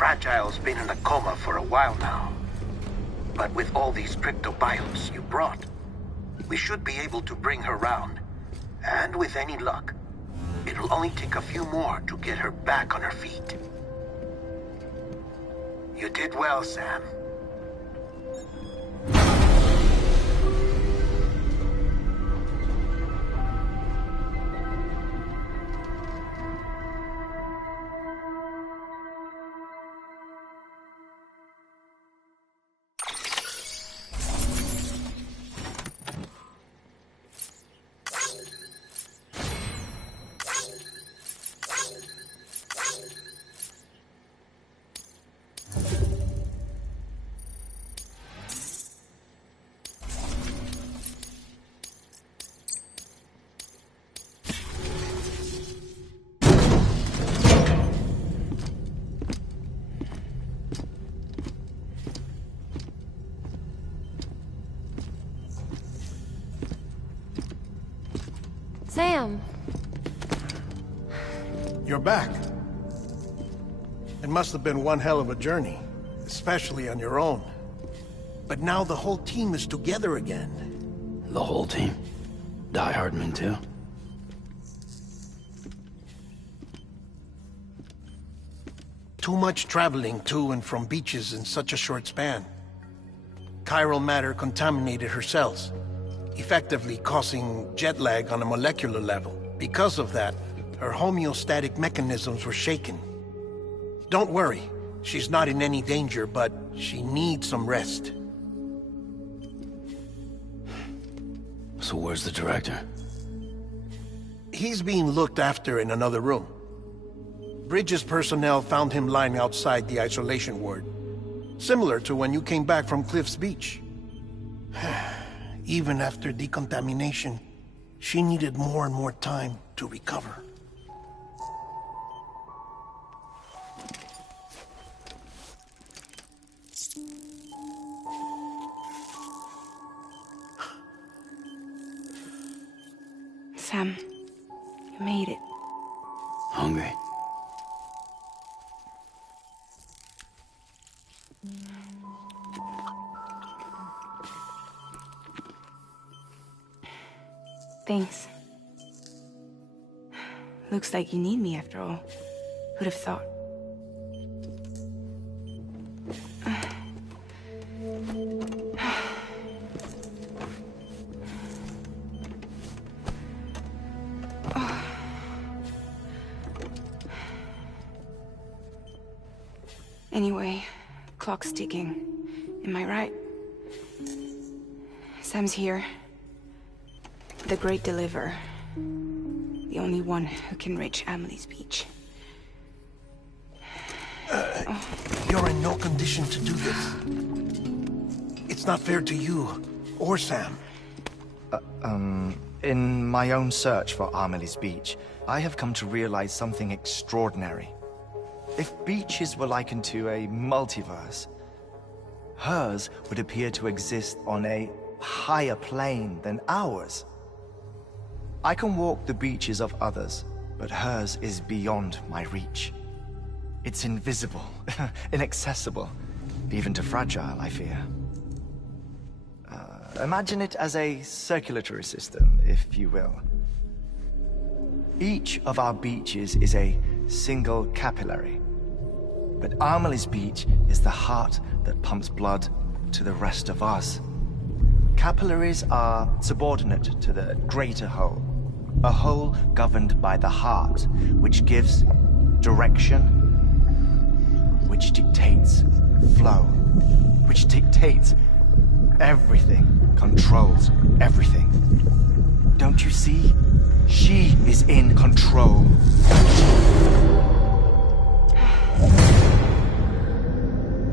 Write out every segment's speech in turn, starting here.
Fragile's been in a coma for a while now. But with all these cryptobiotes you brought, we should be able to bring her round. And with any luck, it'll only take a few more to get her back on her feet. You did well, Sam. Sam! You're back. It must have been one hell of a journey, especially on your own. But now the whole team is together again. The whole team? Die Hardman too? Too much traveling to and from beaches in such a short span. Chiral matter contaminated her cells, effectively causing jet lag on a molecular level. Because of that, her homeostatic mechanisms were shaken. Don't worry, she's not in any danger, but she needs some rest. So where's the director? He's being looked after in another room. Bridges personnel found him lying outside the isolation ward. Similar to when you came back from Cliff's Beach. Even after decontamination, she needed more and more time to recover. Sam, you made it. Hungry? Thanks. Looks like you need me after all. Who'd have thought? Anyway, clock's ticking. Am I right? Sam's here. The Great Deliverer. The only one who can reach Amelie's Beach. You're in no condition to do this. It's not fair to you, or Sam. In my own search for Amelie's Beach, I have come to realize something extraordinary. If beaches were likened to a multiverse, hers would appear to exist on a higher plane than ours. I can walk the beaches of others, but hers is beyond my reach. It's invisible, inaccessible, even to Fragile, I fear. Imagine it as a circulatory system, if you will. Each of our beaches is a single capillary, but Amelie's Beach is the heart that pumps blood to the rest of us. Capillaries are subordinate to the greater whole, a whole governed by the heart, which gives direction, which dictates flow, which dictates everything, controls everything. Don't you see? She is in control.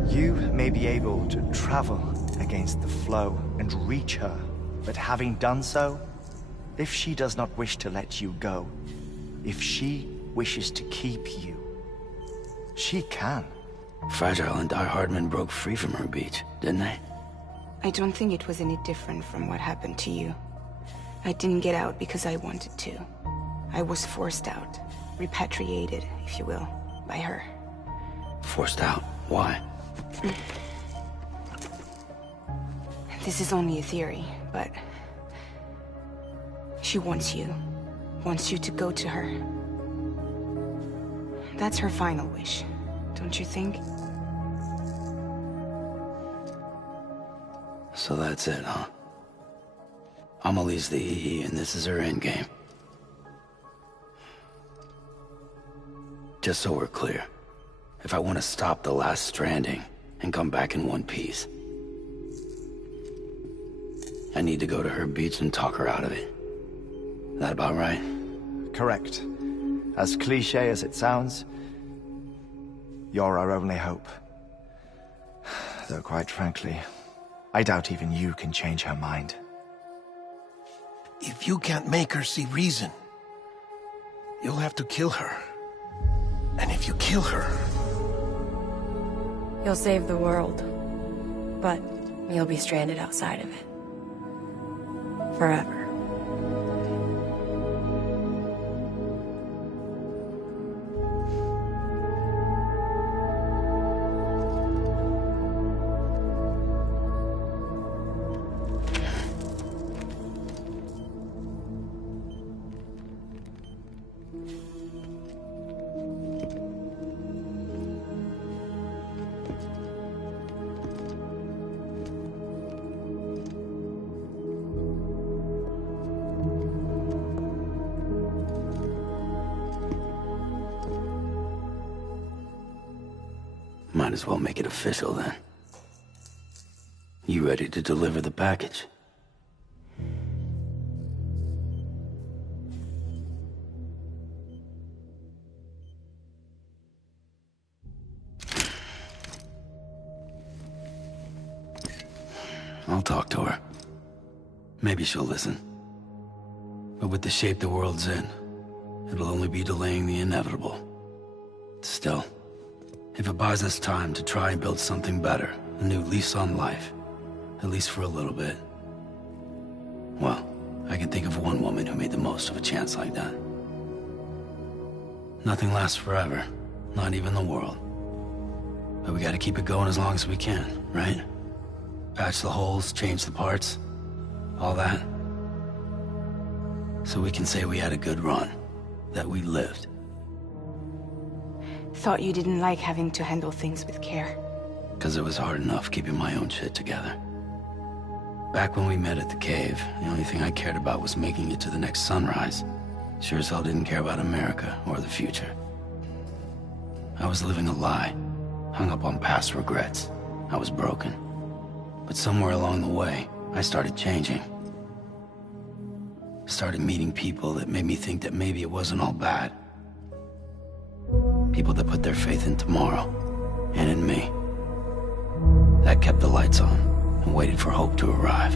You may be able to travel against the flow and reach her, but having done so, if she does not wish to let you go, if she wishes to keep you, she can. Fragile and Die Hardman broke free from her beach, didn't they? I don't think it was any different from what happened to you. I didn't get out because I wanted to. I was forced out. Repatriated, if you will, by her. Forced out? Why? This is only a theory, but... she wants you. Wants you to go to her. That's her final wish, don't you think? So that's it, huh? Amelie's the EE, and this is her endgame. Just so we're clear, if I want to stop the last Stranding and come back in one piece, I need to go to her beach and talk her out of it. That about right? Correct. As cliché as it sounds, you're our only hope. Though quite frankly, I doubt even you can change her mind. If you can't make her see reason, you'll have to kill her. And if you kill her... You'll save the world, but you'll be stranded outside of it. Forever. might as well make it official then. You ready to deliver the package? I'll talk to her. Maybe she'll listen. But with the shape the world's in, it'll only be delaying the inevitable. Still, if it buys us time to try and build something better, a new lease on life, at least for a little bit, well, I can think of one woman who made the most of a chance like that. Nothing lasts forever, not even the world. But we gotta keep it going as long as we can, right? Patch the holes, change the parts, all that. So we can say we had a good run, that we lived. Thought you didn't like having to handle things with care. 'Cause it was hard enough keeping my own shit together. Back when we met at the cave, the only thing I cared about was making it to the next sunrise. Sure as hell didn't care about America or the future. I was living a lie, hung up on past regrets. I was broken. But somewhere along the way, I started changing. Started meeting people that made me think that maybe it wasn't all bad. People that put their faith in tomorrow, and in me. That kept the lights on, and waited for hope to arrive.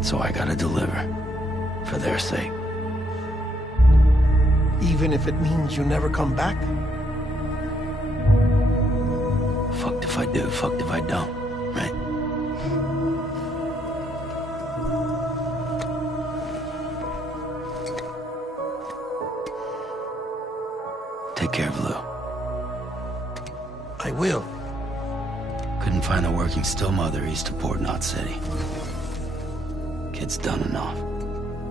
So I gotta deliver, for their sake. Even if it means you never come back? Fucked if I do, fucked if I don't, right? Take care of Lou. I will. Couldn't find a working still mother east of Port Knot City. Kid's done enough.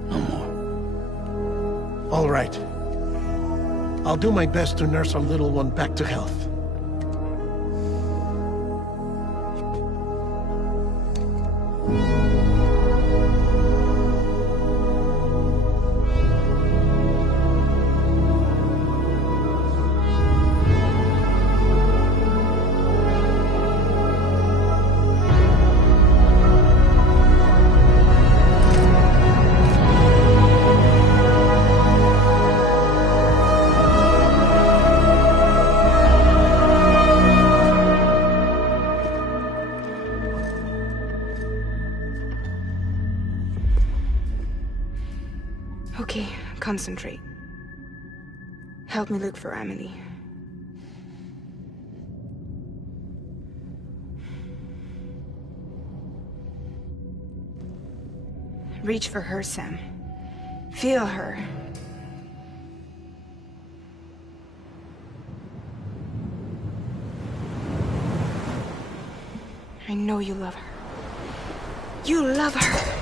No more. All right. I'll do my best to nurse our little one back to health. Okay, concentrate. Help me look for Emily. Reach for her, Sam. Feel her. I know you love her. You love her!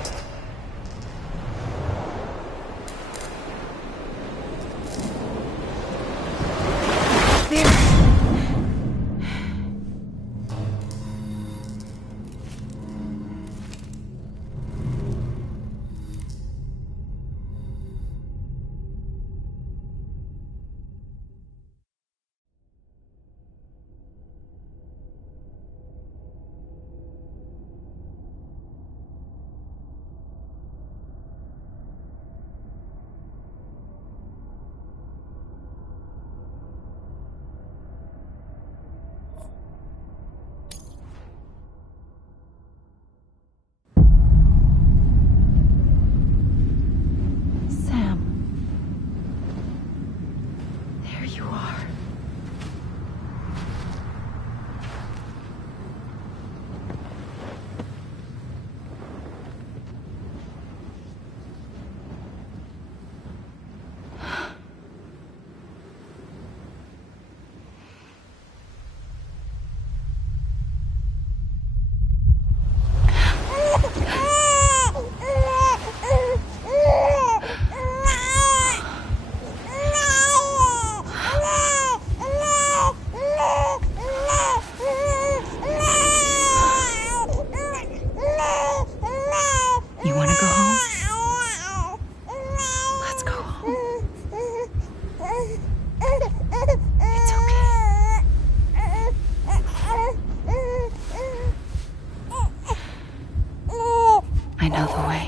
know the way.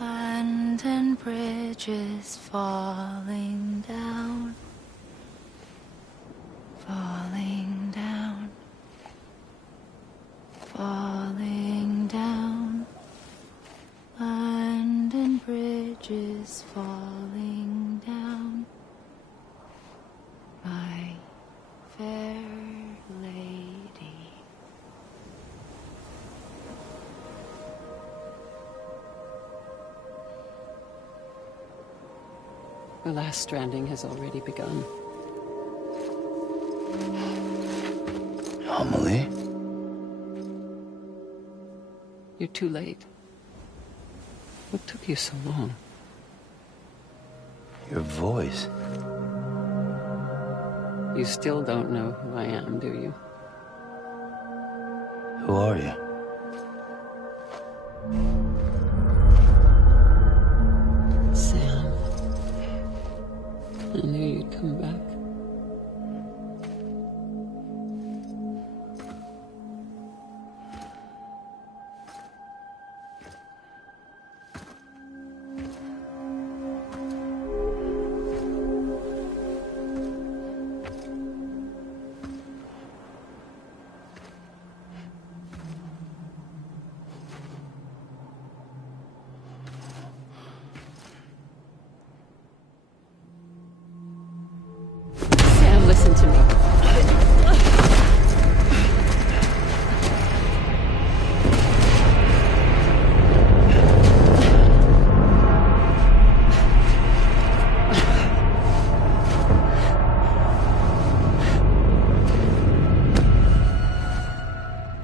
London Bridge is falling down, falling down, falling down. London Bridge is falling down, my fair lady. The last stranding has already begun. Amelie? You're too late. What took you so long? Your voice. You still don't know who I am, do you? Who are you? Sam. I knew you'd come back. Sam, listen to me.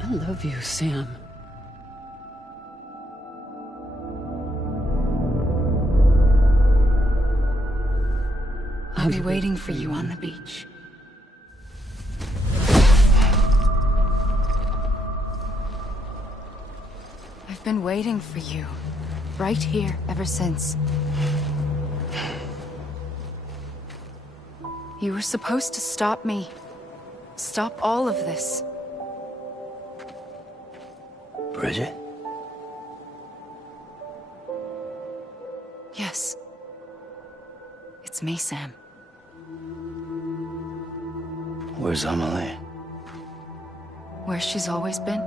I love you, Sam. I'll be waiting for you on the beach. I've been waiting for you, right here, ever since. You were supposed to stop me. Stop all of this. Bridget? Yes. It's me, Sam. Where's Amelie? Where she's always been.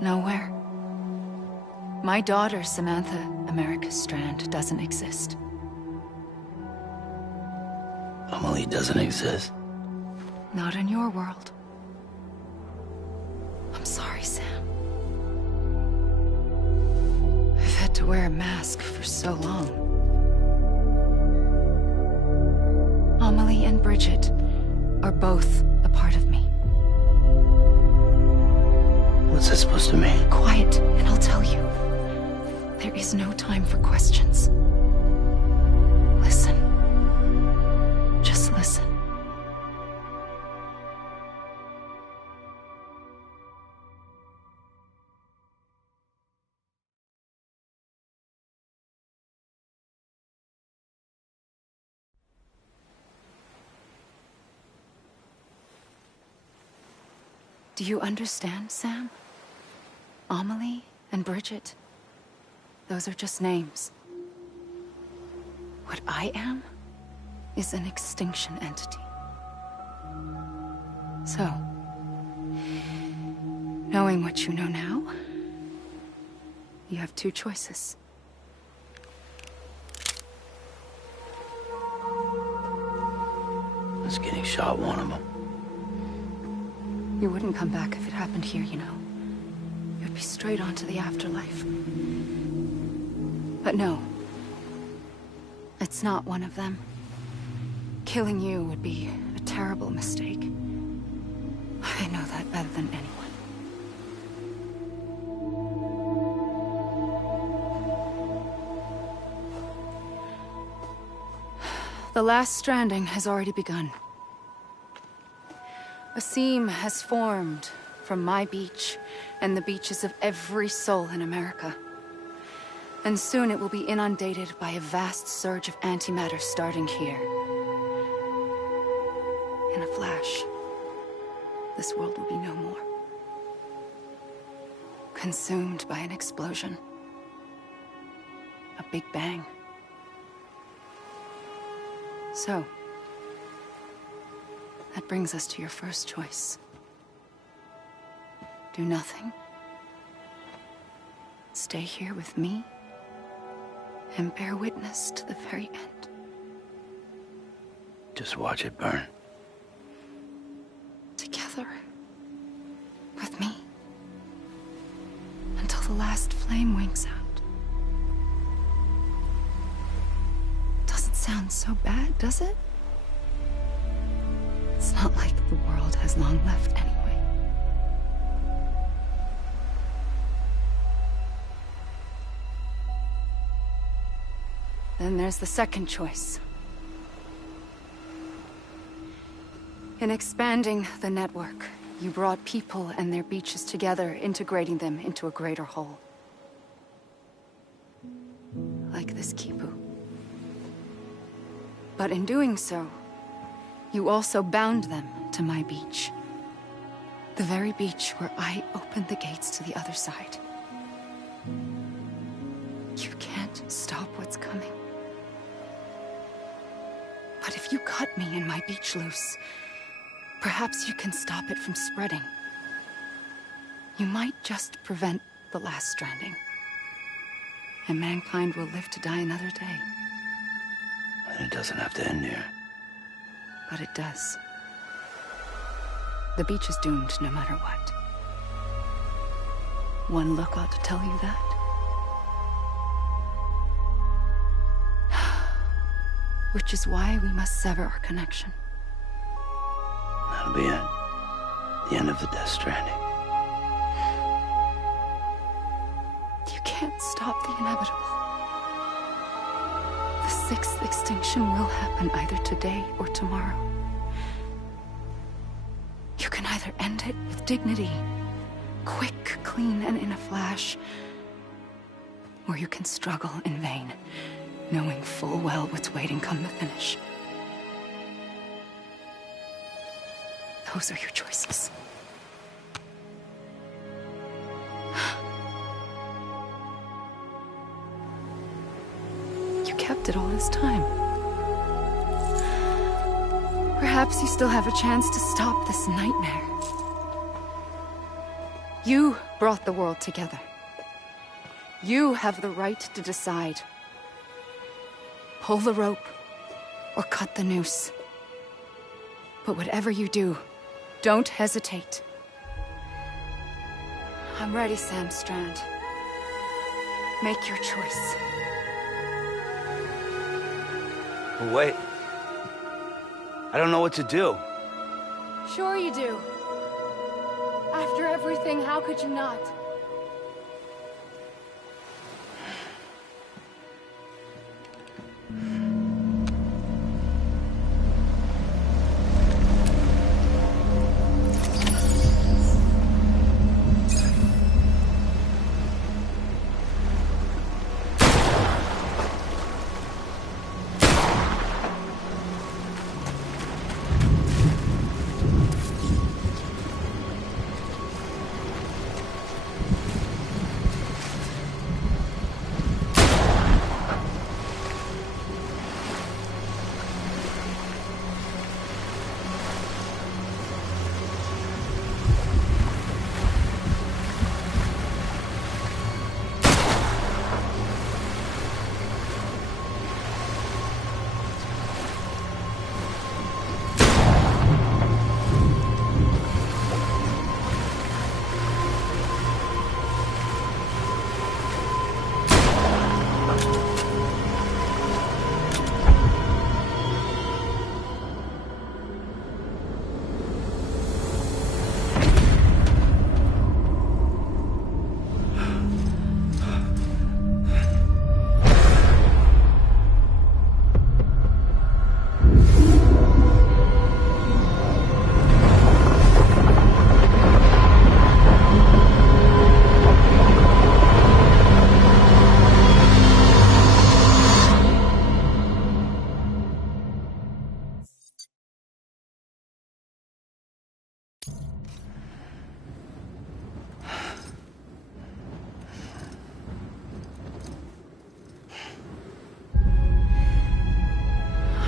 Nowhere. My daughter, Samantha America Strand, doesn't exist. Amelie doesn't exist. Not in your world. I'm sorry, Sam. I've had to wear a mask for so long. Amelie and Bridget are both a part of me. What's that supposed to mean? Quiet, and I'll tell you. There is no time for questions. Listen. Just listen. Do you understand, Sam? Amelie and Bridget, those are just names. What I am is an extinction entity. So, knowing what you know now, you have two choices. Was getting shot one of them. You wouldn't come back if it happened here, you know. You'd be straight on to the afterlife. But no. It's not one of them. Killing you would be a terrible mistake. I know that better than anyone. The last stranding has already begun. A seam has formed from my beach and the beaches of every soul in America. And soon it will be inundated by a vast surge of antimatter starting here. In a flash, this world will be no more. Consumed by an explosion. A big bang. So, that brings us to your first choice. Do nothing. Stay here with me and bear witness to the very end. Just watch it burn. Together. With me. Until the last flame winks out. Doesn't sound so bad, does it? It's not like the world has long left anyway. Then there's the second choice. In expanding the network, you brought people and their beaches together, integrating them into a greater whole. Like this Kipu. But in doing so, you also bound them to my beach. The very beach where I opened the gates to the other side. You can't stop what's coming. But if you cut me and my beach loose, perhaps you can stop it from spreading. You might just prevent the last stranding. And mankind will live to die another day. And it doesn't have to end here. But it does. The beach is doomed no matter what. One look ought to tell you that. Which is why we must sever our connection. That'll be it. The end of the Death Stranding. You can't stop the inevitable. The sixth extinction will happen either today or tomorrow. You can either end it with dignity, quick, clean, and in a flash, or you can struggle in vain, knowing full well what's waiting come the finish. Those are your choices. You kept it all this time. Perhaps you still have a chance to stop this nightmare. You brought the world together. You have the right to decide. Pull the rope, or cut the noose. But whatever you do, don't hesitate. I'm ready, Sam Strand. Make your choice. But wait. I don't know what to do. Sure you do. After everything, how could you not?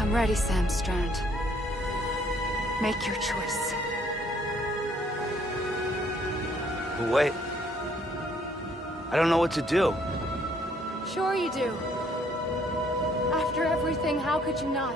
I'm ready, Sam Strand. Make your choice. But wait. I don't know what to do. Sure you do. After everything, how could you not?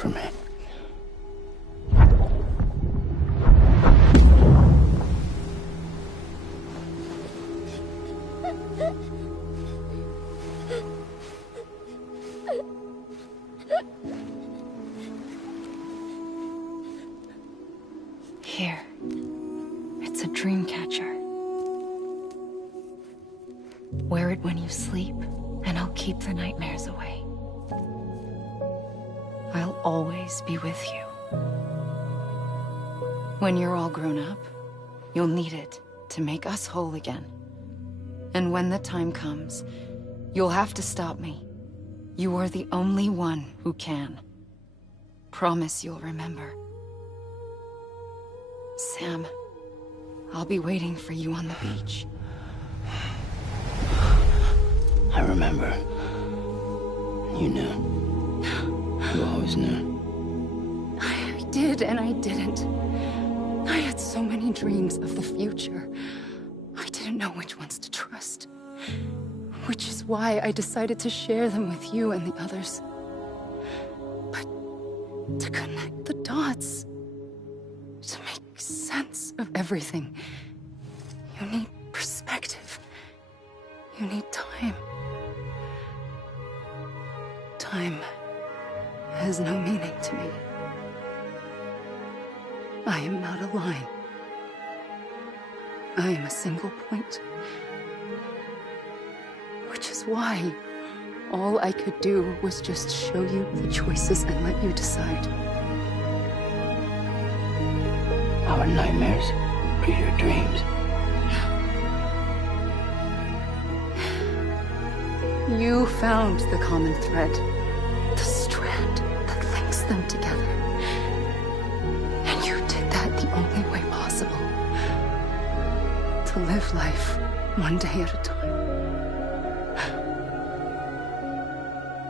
for me. Here. It's a dream catcher. Wear it when you sleep, and I'll keep the nightmares away. I'll always be with you. When you're all grown up, you'll need it to make us whole again. And when the time comes, you'll have to stop me. You are the only one who can. Promise you'll remember. Sam, I'll be waiting for you on the beach. I remember. You knew. You always knew. I did and I didn't. I had so many dreams of the future. I didn't know which ones to trust. Which is why I decided to share them with you and the others. But to connect the dots, to make sense of everything, you need perspective. You need time. Time has no meaning to me. I am not a line. I am a single point. Which is why all I could do was just show you the choices and let you decide. Our nightmares are your dreams. You found the common thread, the strand that links them together. And you did that the only way possible. To live life one day at a time.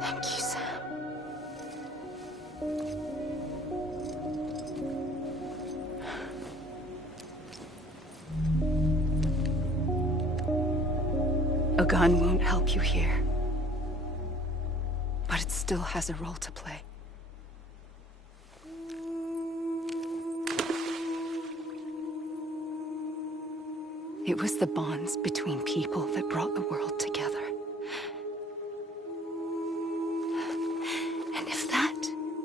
Thank you, Sam. A gun won't help you here. But it still has a role to play. It was the bonds between people that brought the world together. And if that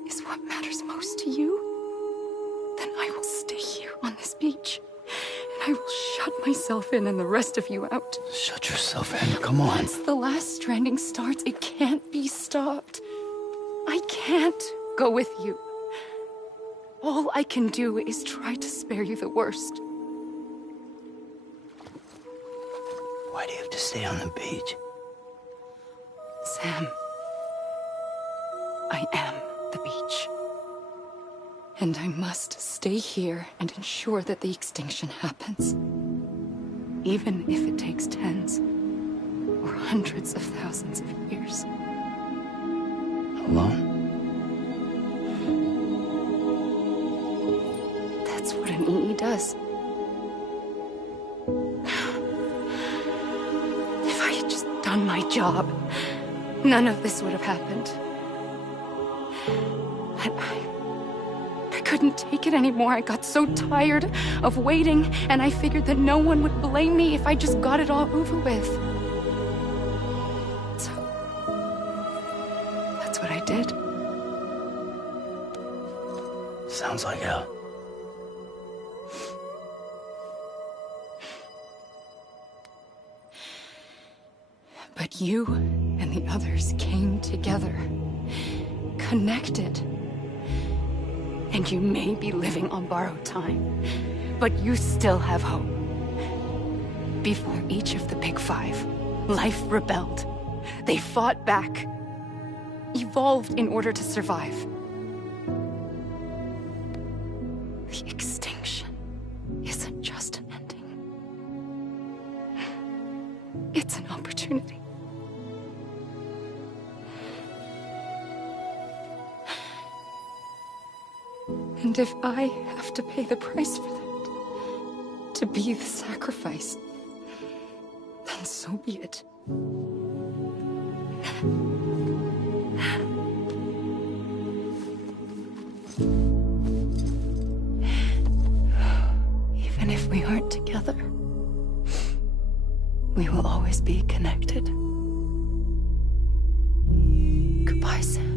is what matters most to you, then I will stay here on this beach. And I will shut myself in and the rest of you out. Shut yourself in, come on. Once the last stranding starts, it can't be stopped. I can't go with you. All I can do is try to spare you the worst. Why do you have to stay on the beach? Sam, I am the beach. And I must stay here and ensure that the extinction happens. Even if it takes tens or hundreds of thousands of years. Alone? That's what an EE does. If I had just done my job, none of this would have happened. But I couldn't take it anymore. I got so tired of waiting, and I figured that no one would blame me if I just got it all over with. So, that's what I did. Sounds like hell. But you and the others came together, connected. And you may be living on borrowed time, but you still have hope. Before each of the Big Five, life rebelled. They fought back, evolved in order to survive. The extinction isn't just an ending. It's an opportunity. And if I have to pay the price for that, to be the sacrifice, then so be it. other. We will always be connected. Goodbye, Sam.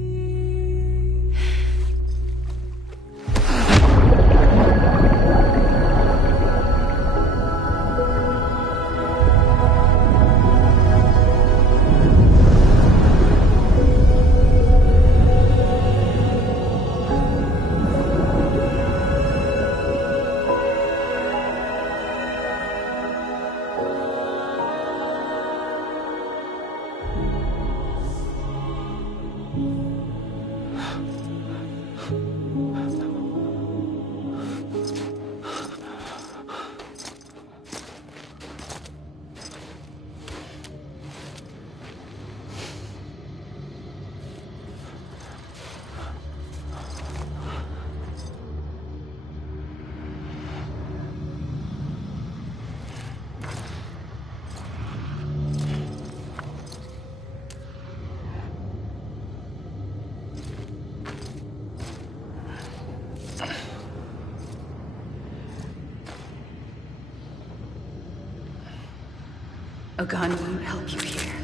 A gun won't help you here.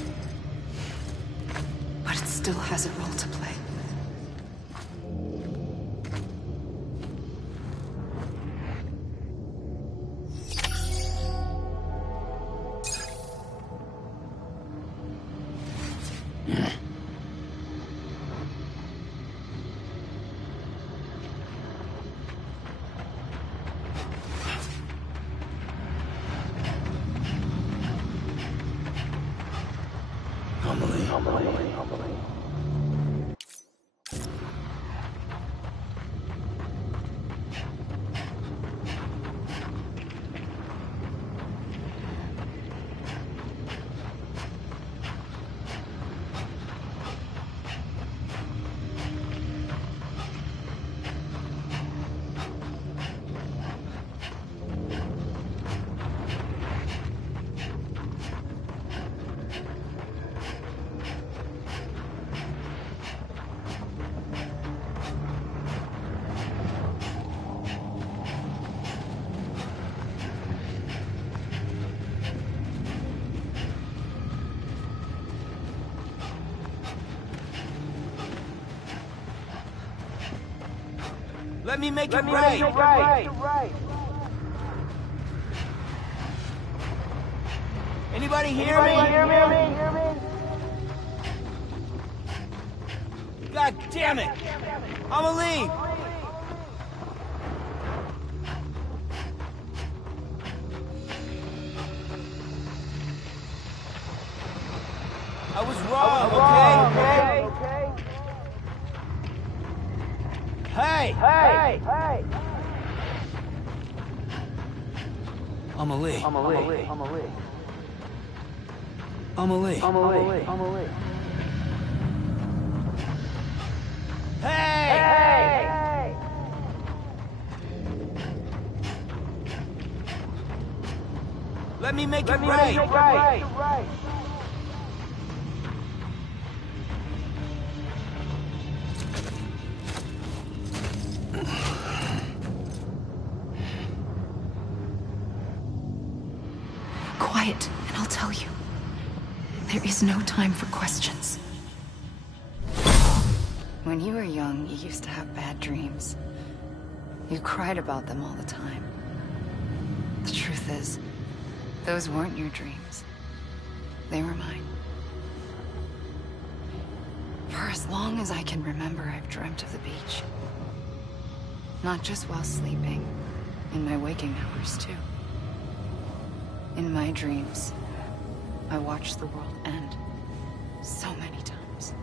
But it still has a role to play. Let me make it right. Anybody hear me? God damn it! I'ma leave. I was wrong, okay? Hey! Amelie. Hey! Let me make it right. Quiet, and I'll tell you. There is no time for questions. When you were young, you used to have bad dreams. You cried about them all the time. The truth is, those weren't your dreams. They were mine. For as long as I can remember, I've dreamt of the beach. Not just while sleeping, in my waking hours too. In my dreams, I watched the world end so many times.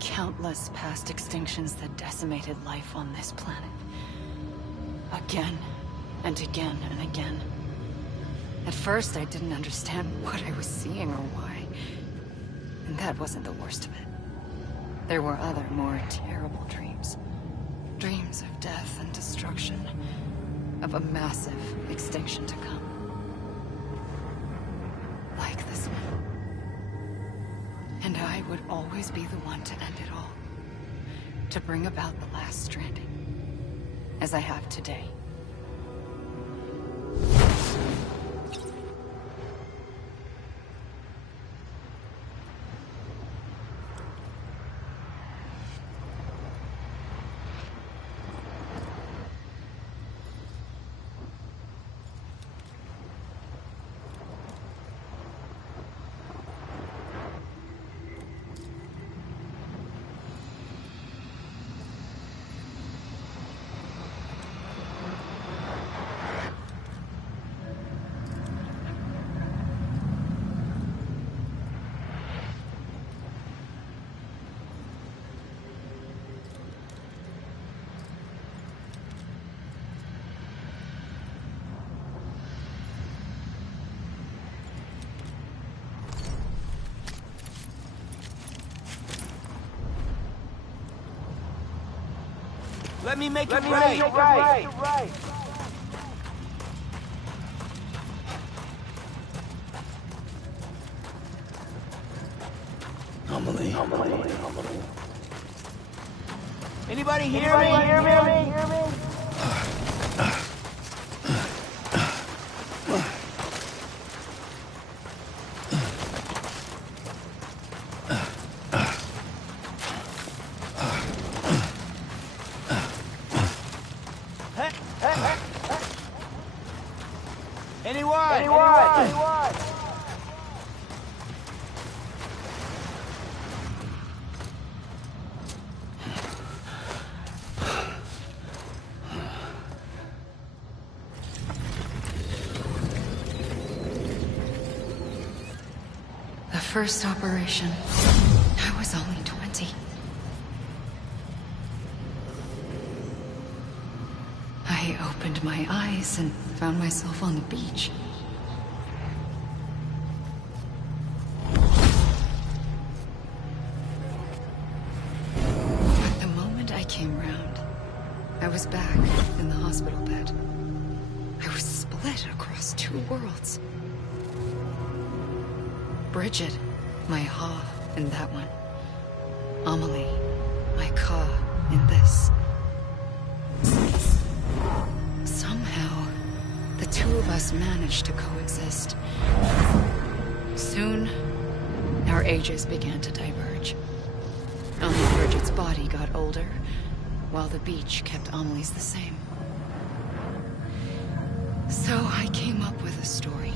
Countless past extinctions that decimated life on this planet. Again, and again, and again. At first, I didn't understand what I was seeing or why. And that wasn't the worst of it. There were other, more terrible dreams. Dreams of death and destruction. Of a massive extinction to come. Like this one. And I would always be the one to end it all. To bring about the last stranding. As I have today. Let me make it right. Amelie. Anybody hear me? Anyone? The first operation. I was only 20. I opened my eyes and found myself on the beach. But the moment I came round, I was back in the hospital bed. I was split across two worlds. Bridget, my Ha in that one. Amelie, my Ka in this. Somehow, the two of us managed to coexist. Soon, our ages began to diverge. Only Bridget's body got older, while the beach kept Amelie's the same. So I came up with a story.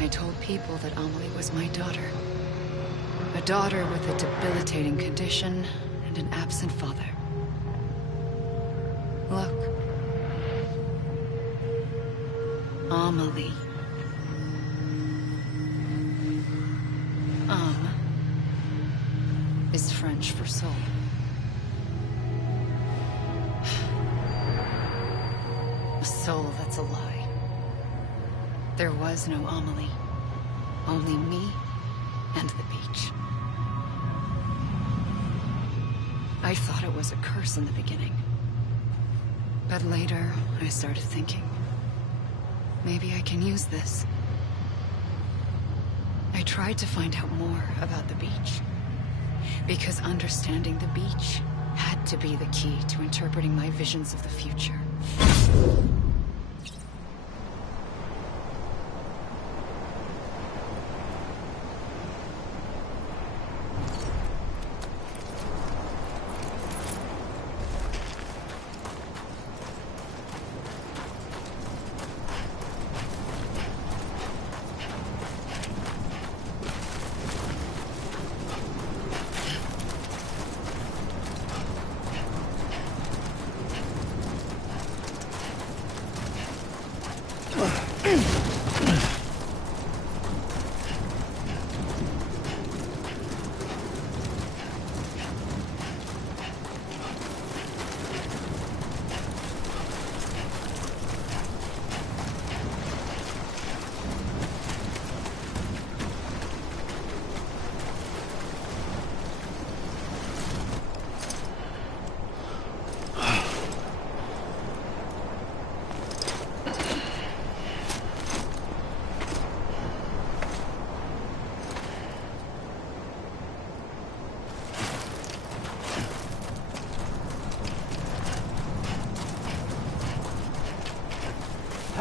I told people that Amelie was my daughter. A daughter with a debilitating condition and an absent father. Look. Amelie. Is French for soul. A soul that's a lie. There was no Amelie. Only me and the beach. I thought it was a curse in the beginning. But later, I started thinking, maybe I can use this. I tried to find out more about the beach. Because understanding the beach had to be the key to interpreting my visions of the future.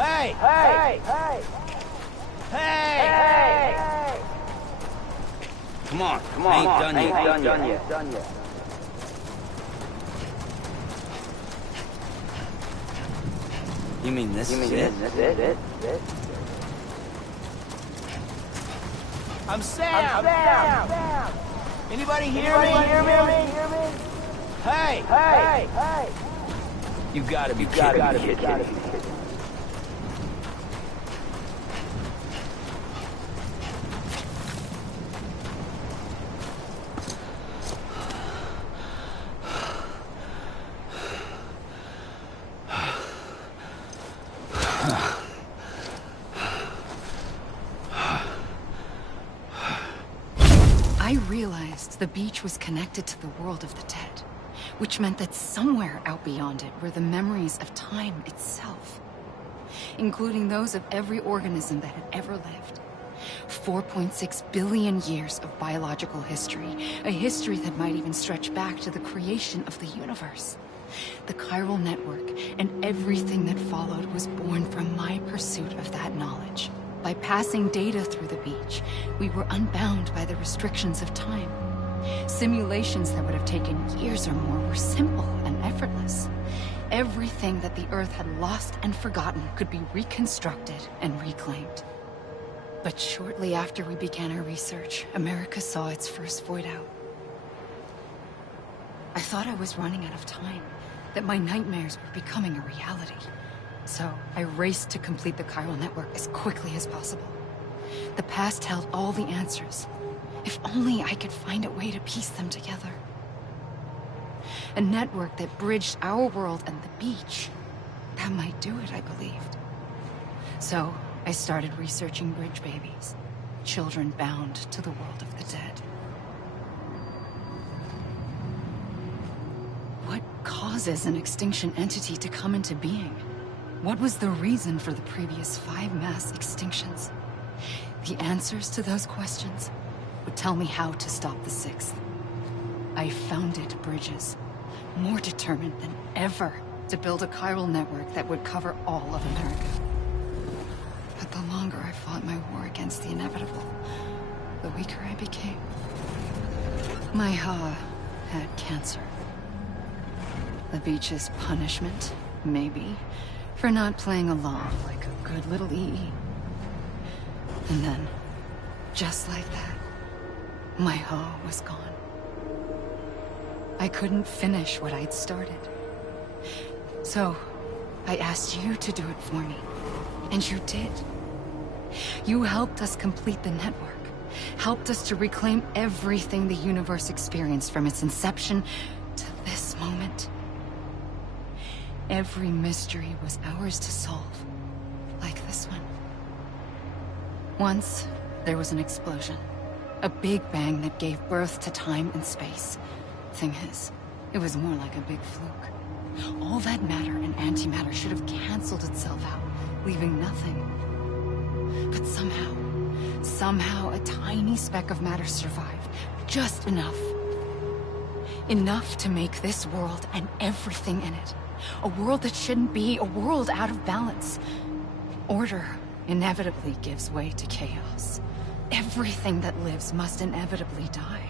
Hey! Come on, ain't done yet. You mean this is it? I'm Sam! Anybody hear me? Hey! You gotta be kidding me. I realized the beach was connected to the world of the dead, which meant that somewhere out beyond it were the memories of time itself, including those of every organism that had ever lived. 4.6 billion years of biological history, a history that might even stretch back to the creation of the universe. The chiral network and everything that followed was born from my pursuit of that knowledge. By passing data through the beach, we were unbound by the restrictions of time. Simulations that would have taken years or more were simple and effortless. Everything that the Earth had lost and forgotten could be reconstructed and reclaimed. But shortly after we began our research, America saw its first void out. I thought I was running out of time, that my nightmares were becoming a reality. So I raced to complete the chiral network as quickly as possible. The past held all the answers. If only I could find a way to piece them together. A network that bridged our world and the beach. That might do it, I believed. So I started researching bridge babies, children bound to the world of the dead. What causes an extinction entity to come into being? What was the reason for the previous 5 mass extinctions? The answers to those questions would tell me how to stop the 6th. I founded bridges, more determined than ever to build a chiral network that would cover all of America. But the longer I fought my war against the inevitable, the weaker I became. My Ha had cancer. The beach's punishment, maybe, for not playing along like a good little EE. And then, just like that, my Ha was gone. I couldn't finish what I'd started. So, I asked you to do it for me. And you did. You helped us complete the network. Helped us to reclaim everything the universe experienced from its inception to this moment. Every mystery was ours to solve. Like this one. Once, there was an explosion. A big bang that gave birth to time and space. Thing is, it was more like a big fluke. All that matter and antimatter should have canceled itself out, leaving nothing. But somehow a tiny speck of matter survived. Just enough. Enough to make this world and everything in it. A world that shouldn't be, a world out of balance. Order inevitably gives way to chaos. Everything that lives must inevitably die.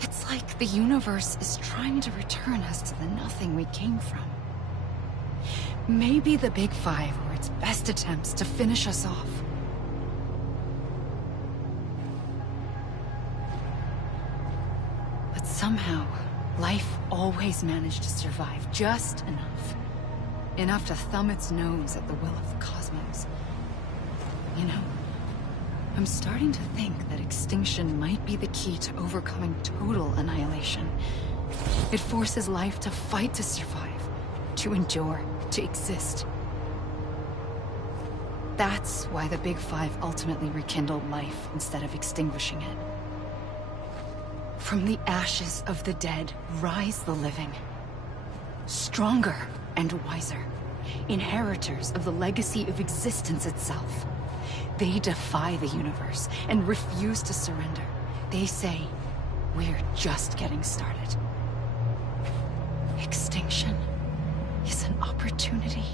It's like the universe is trying to return us to the nothing we came from. Maybe the Big Five were its best attempts to finish us off. But somehow, life always managed to survive just enough. Enough to thumb its nose at the will of the cosmos. You know, I'm starting to think that extinction might be the key to overcoming total annihilation. It forces life to fight to survive, to endure, to exist. That's why the Big Five ultimately rekindled life instead of extinguishing it. From the ashes of the dead rise the living. Stronger and wiser. Inheritors of the legacy of existence itself. They defy the universe and refuse to surrender. They say, we're just getting started. Extinction is an opportunity.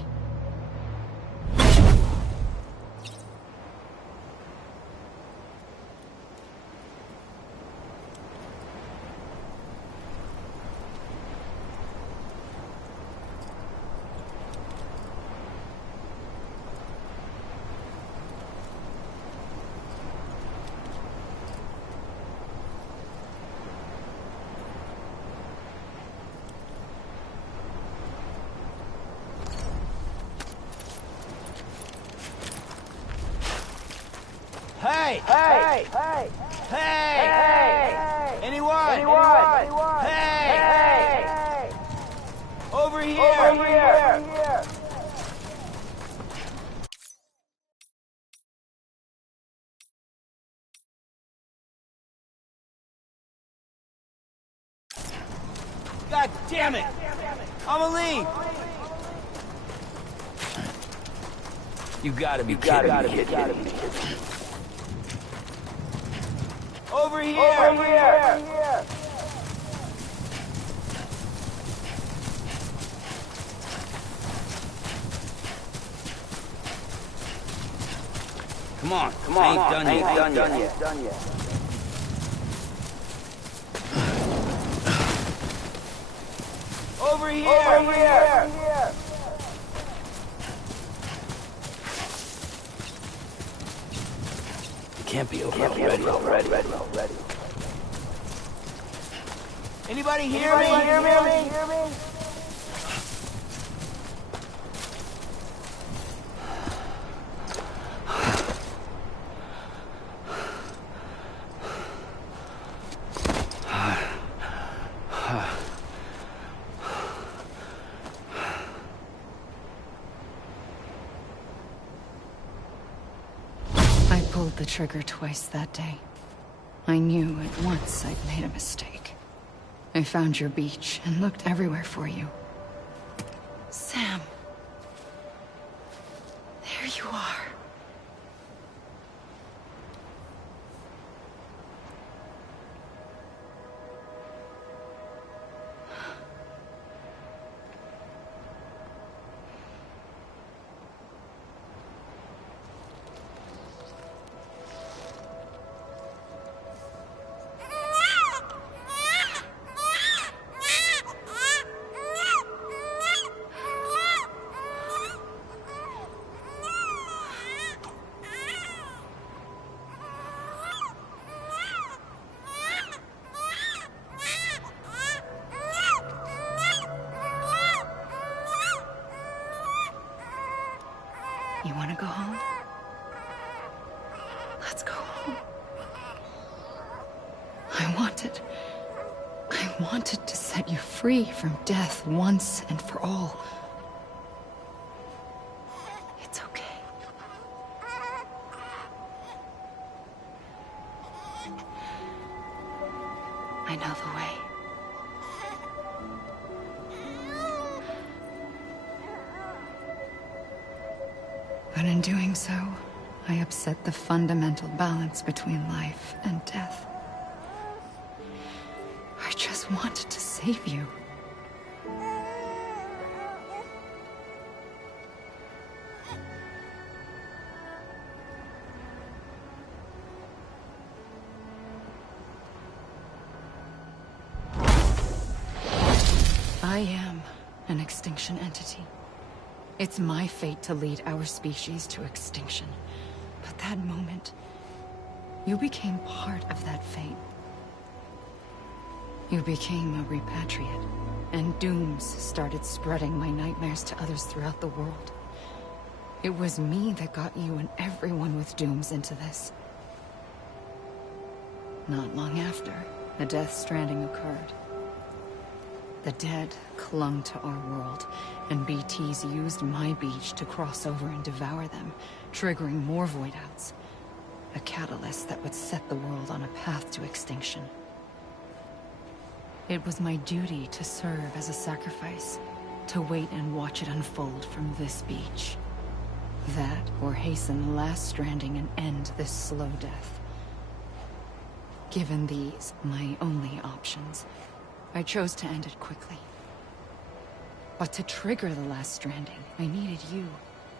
Hey! Hey! Hey! Hey! Anyone? Hey! Over here! God damn it! Amelie! You gotta be kidding me. Over here! Over here! Come on, I ain't done yet. Over here! It can't be over already. Anybody hear me? I pulled the trigger twice that day. I knew at once I'd made a mistake. I found your beach and looked everywhere for you. Sam. There you are. You want to go home? Let's go home. I wanted to set you free from death once and for all. It's okay. I know the way. But in doing so, I upset the fundamental balance between life and death. I just wanted to save you. I am an extinction entity. It's my fate to lead our species to extinction. But that moment, you became part of that fate. You became a repatriate, and dooms started spreading my nightmares to others throughout the world. It was me that got you and everyone with dooms into this. Not long after, a death stranding occurred. The dead clung to our world, and BTs used my beach to cross over and devour them, triggering more void outs. A catalyst that would set the world on a path to extinction. It was my duty to serve as a sacrifice, to wait and watch it unfold from this beach. That, or hasten the last stranding and end this slow death. Given these, my only options, I chose to end it quickly. But to trigger the last stranding, I needed you,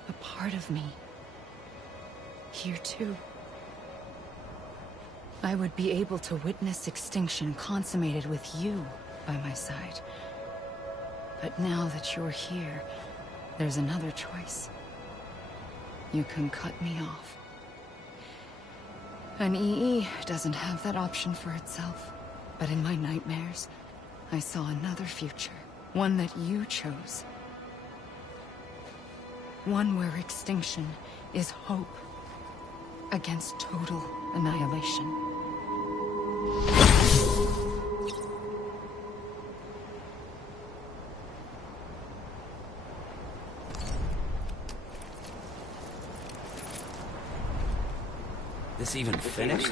a part of me. Here too. I would be able to witness extinction consummated with you by my side. But now that you're here, there's another choice. You can cut me off. An EE doesn't have that option for itself. But in my nightmares, I saw another future. One that you chose. One where extinction is hope against total annihilation. This even finished?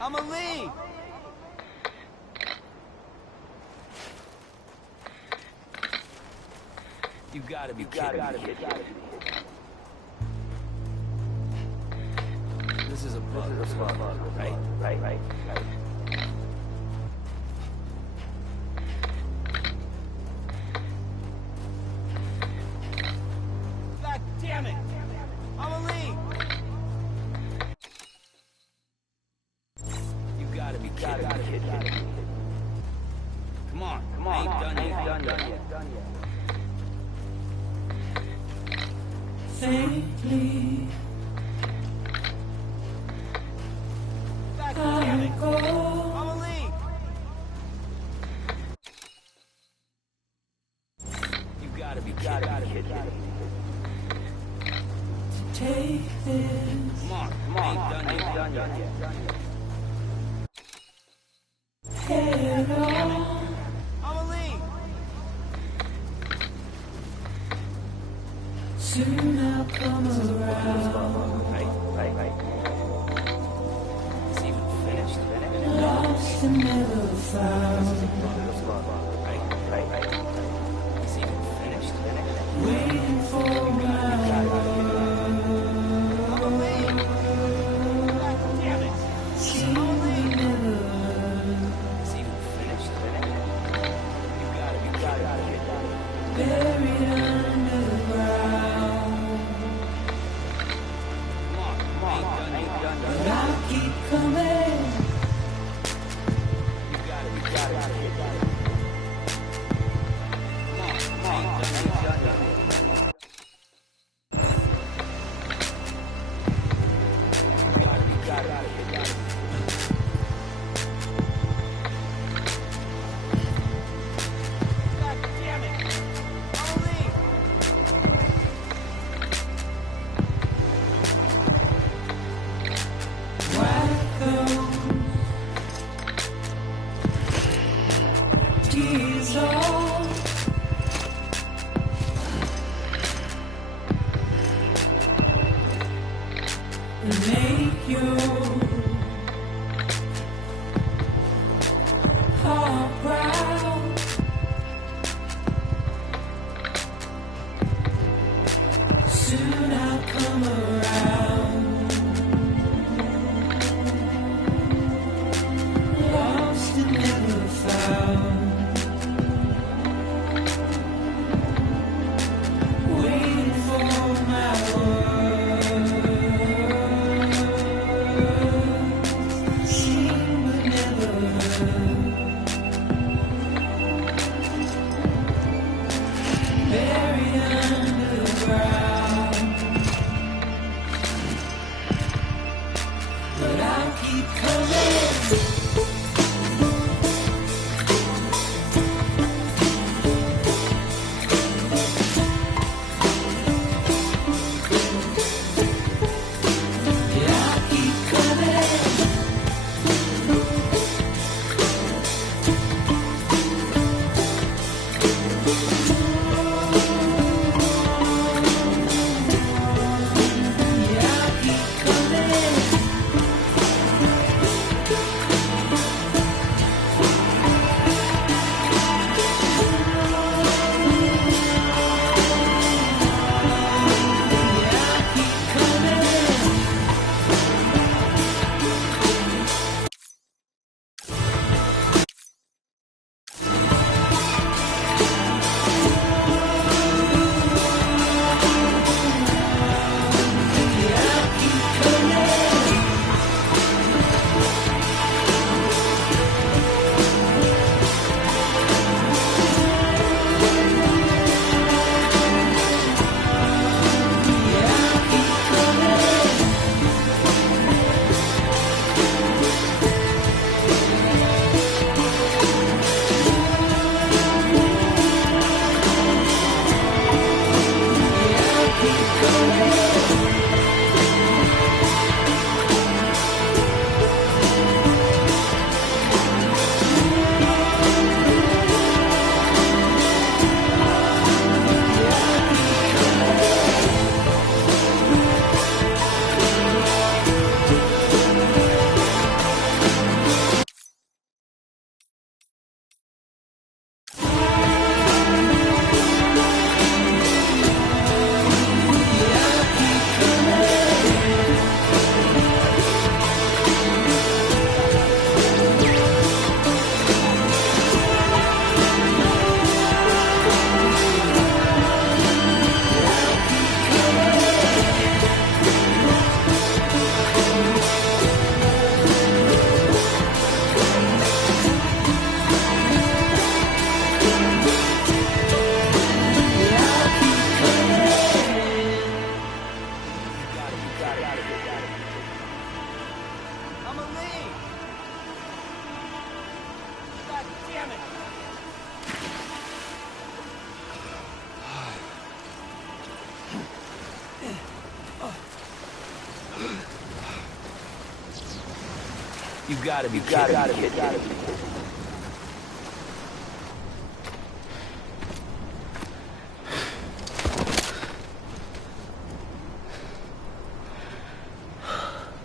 Amelie! You gotta be kidding me. This is a bug, right? God damn it! Amelie! You gotta be kidding me. Come on, I ain't done yet. Faintly, God damn it! go Amelie! You gotta be kidding me. take this. Come on, I ain't done yet. Head on, Amelie! soon I'll come around. Right. It's even finished. Lost and never found. Right. It's even finished. Waiting for my Amelie! God damn it! she never It's even finished. You gotta be kidding me. buried under the ground. Come on, I ain't done But yet. I'll keep coming. You gotta be kidding me. Come on, I ain't done yet. You gotta be kidding me. God damn it! Amelie! Wipe those tears off. And make your heart proud. Soon I'll come around. Lost and never found. Waiting for my world. Seen but never heard. Buried under the ground. But I'll keep coming. Yeah, I'll keep coming. Yeah, I'll keep coming. me! God damn it! You gotta be kidding me.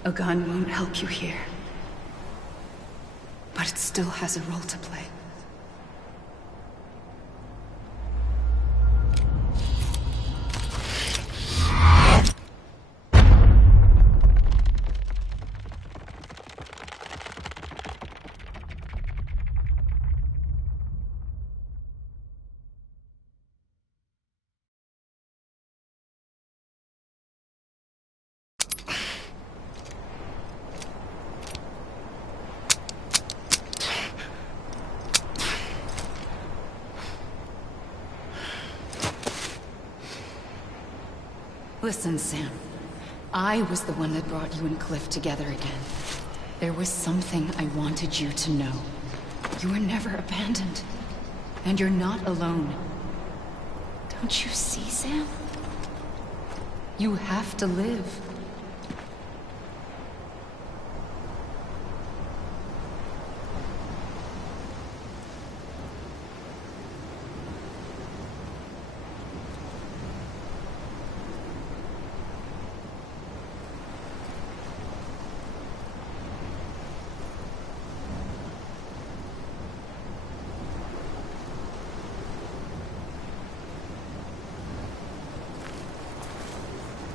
A gun won't help you here. But it still has a role to play. Listen, Sam. I was the one that brought you and Cliff together again. There was something I wanted you to know. You were never abandoned. And you're not alone. Don't you see, Sam? You have to live.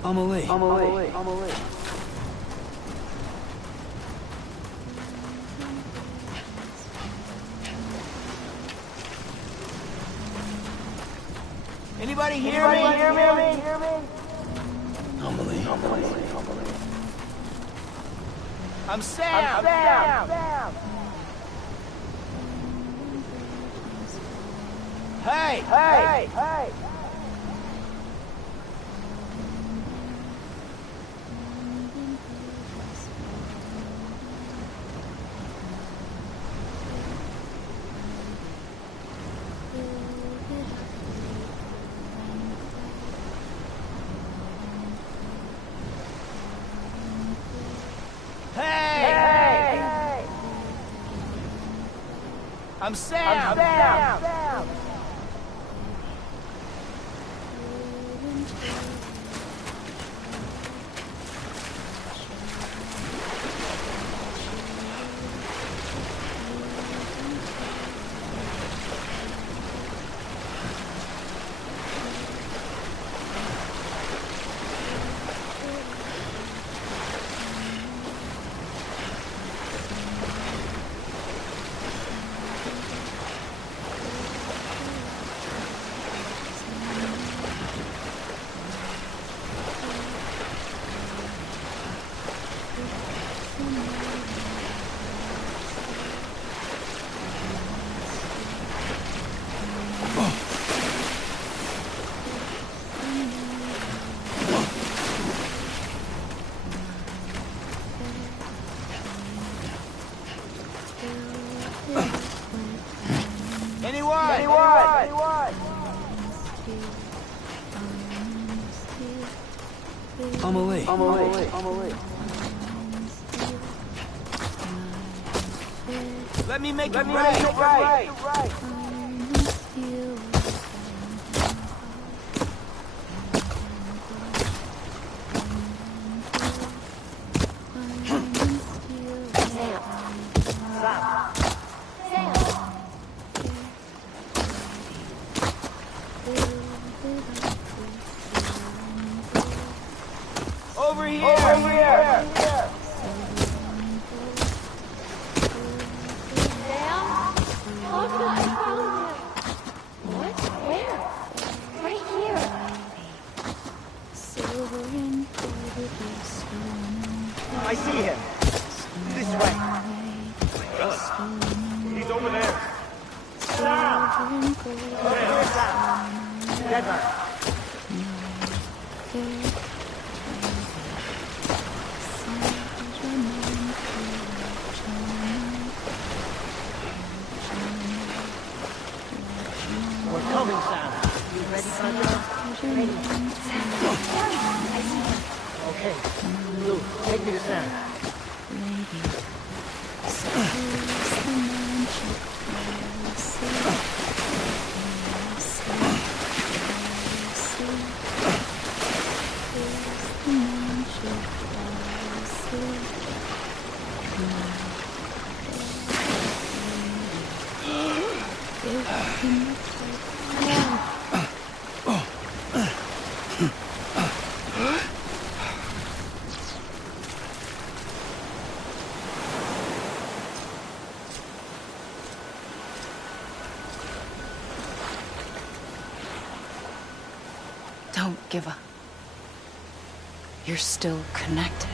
Amelie. Anybody hear me? Amelie. I'm Sam. Hey! I'm Sam. Amelie. Let me make it right. Over here! I see him. This way. He's over there. Sam! Where's Sam? Deadman. Okay. Blue, take me to Sam. Don't give up. You're still connected.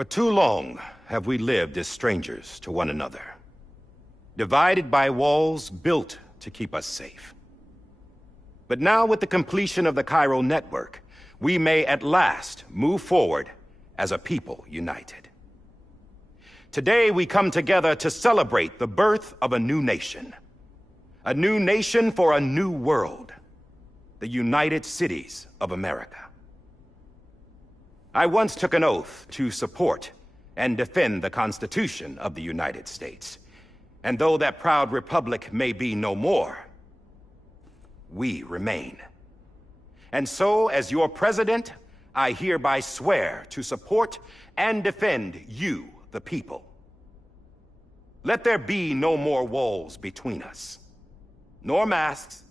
For too long have we lived as strangers to one another, divided by walls built to keep us safe. But now, with the completion of the chiral network, we may at last move forward as a people united. Today we come together to celebrate the birth of a new nation for a new world, the United Cities of America. I once took an oath to support and defend the Constitution of the United States. And though that proud republic may be no more, we remain. And so, as your president, I hereby swear to support and defend you, the people. Let there be no more walls between us, nor masks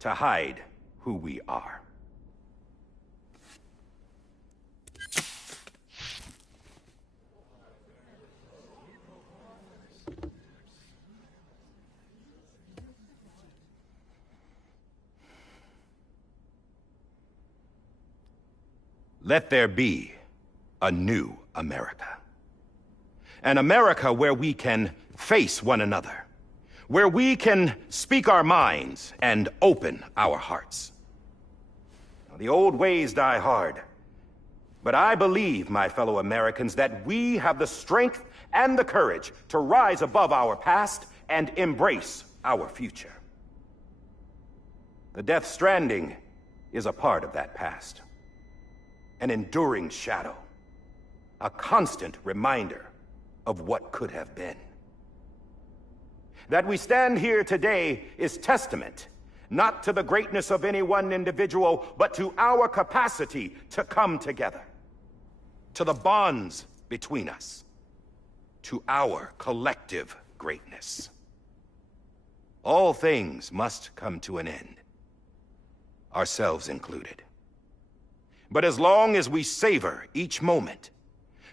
to hide who we are. Let there be a new America. An America where we can face one another, where we can speak our minds and open our hearts. Now, the old ways die hard, but I believe, my fellow Americans, that we have the strength and the courage to rise above our past and embrace our future. The Death Stranding is a part of that past. An enduring shadow, a constant reminder of what could have been. That we stand here today is testament, not to the greatness of any one individual, but to our capacity to come together, to the bonds between us, to our collective greatness. All things must come to an end, ourselves included. But as long as we savor each moment,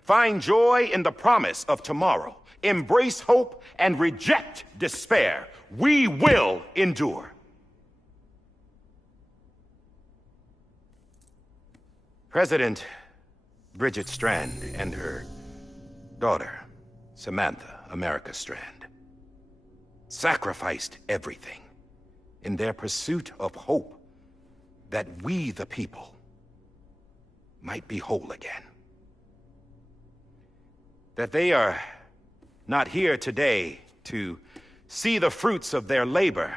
find joy in the promise of tomorrow, embrace hope, and reject despair, we will endure. President Bridget Strand and her daughter, Samantha America Strand, sacrificed everything in their pursuit of hope that we, the people, might be whole again. That they are not here today to see the fruits of their labor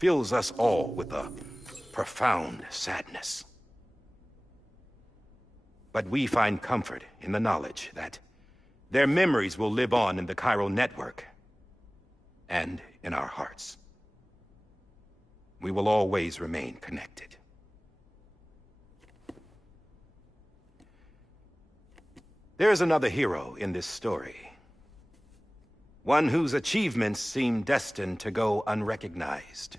fills us all with a profound sadness. But we find comfort in the knowledge that their memories will live on in the chiral network and in our hearts. We will always remain connected. There's another hero in this story. One whose achievements seem destined to go unrecognized.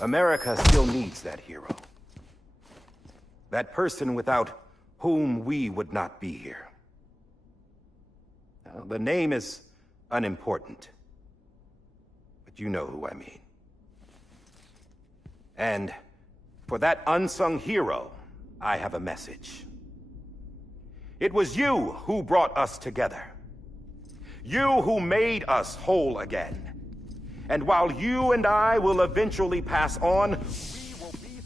America still needs that hero. That person without whom we would not be here. Now, the name is unimportant, but you know who I mean. And for that unsung hero, I have a message. It was you who brought us together. You who made us whole again. And while you and I will eventually pass on, we will be...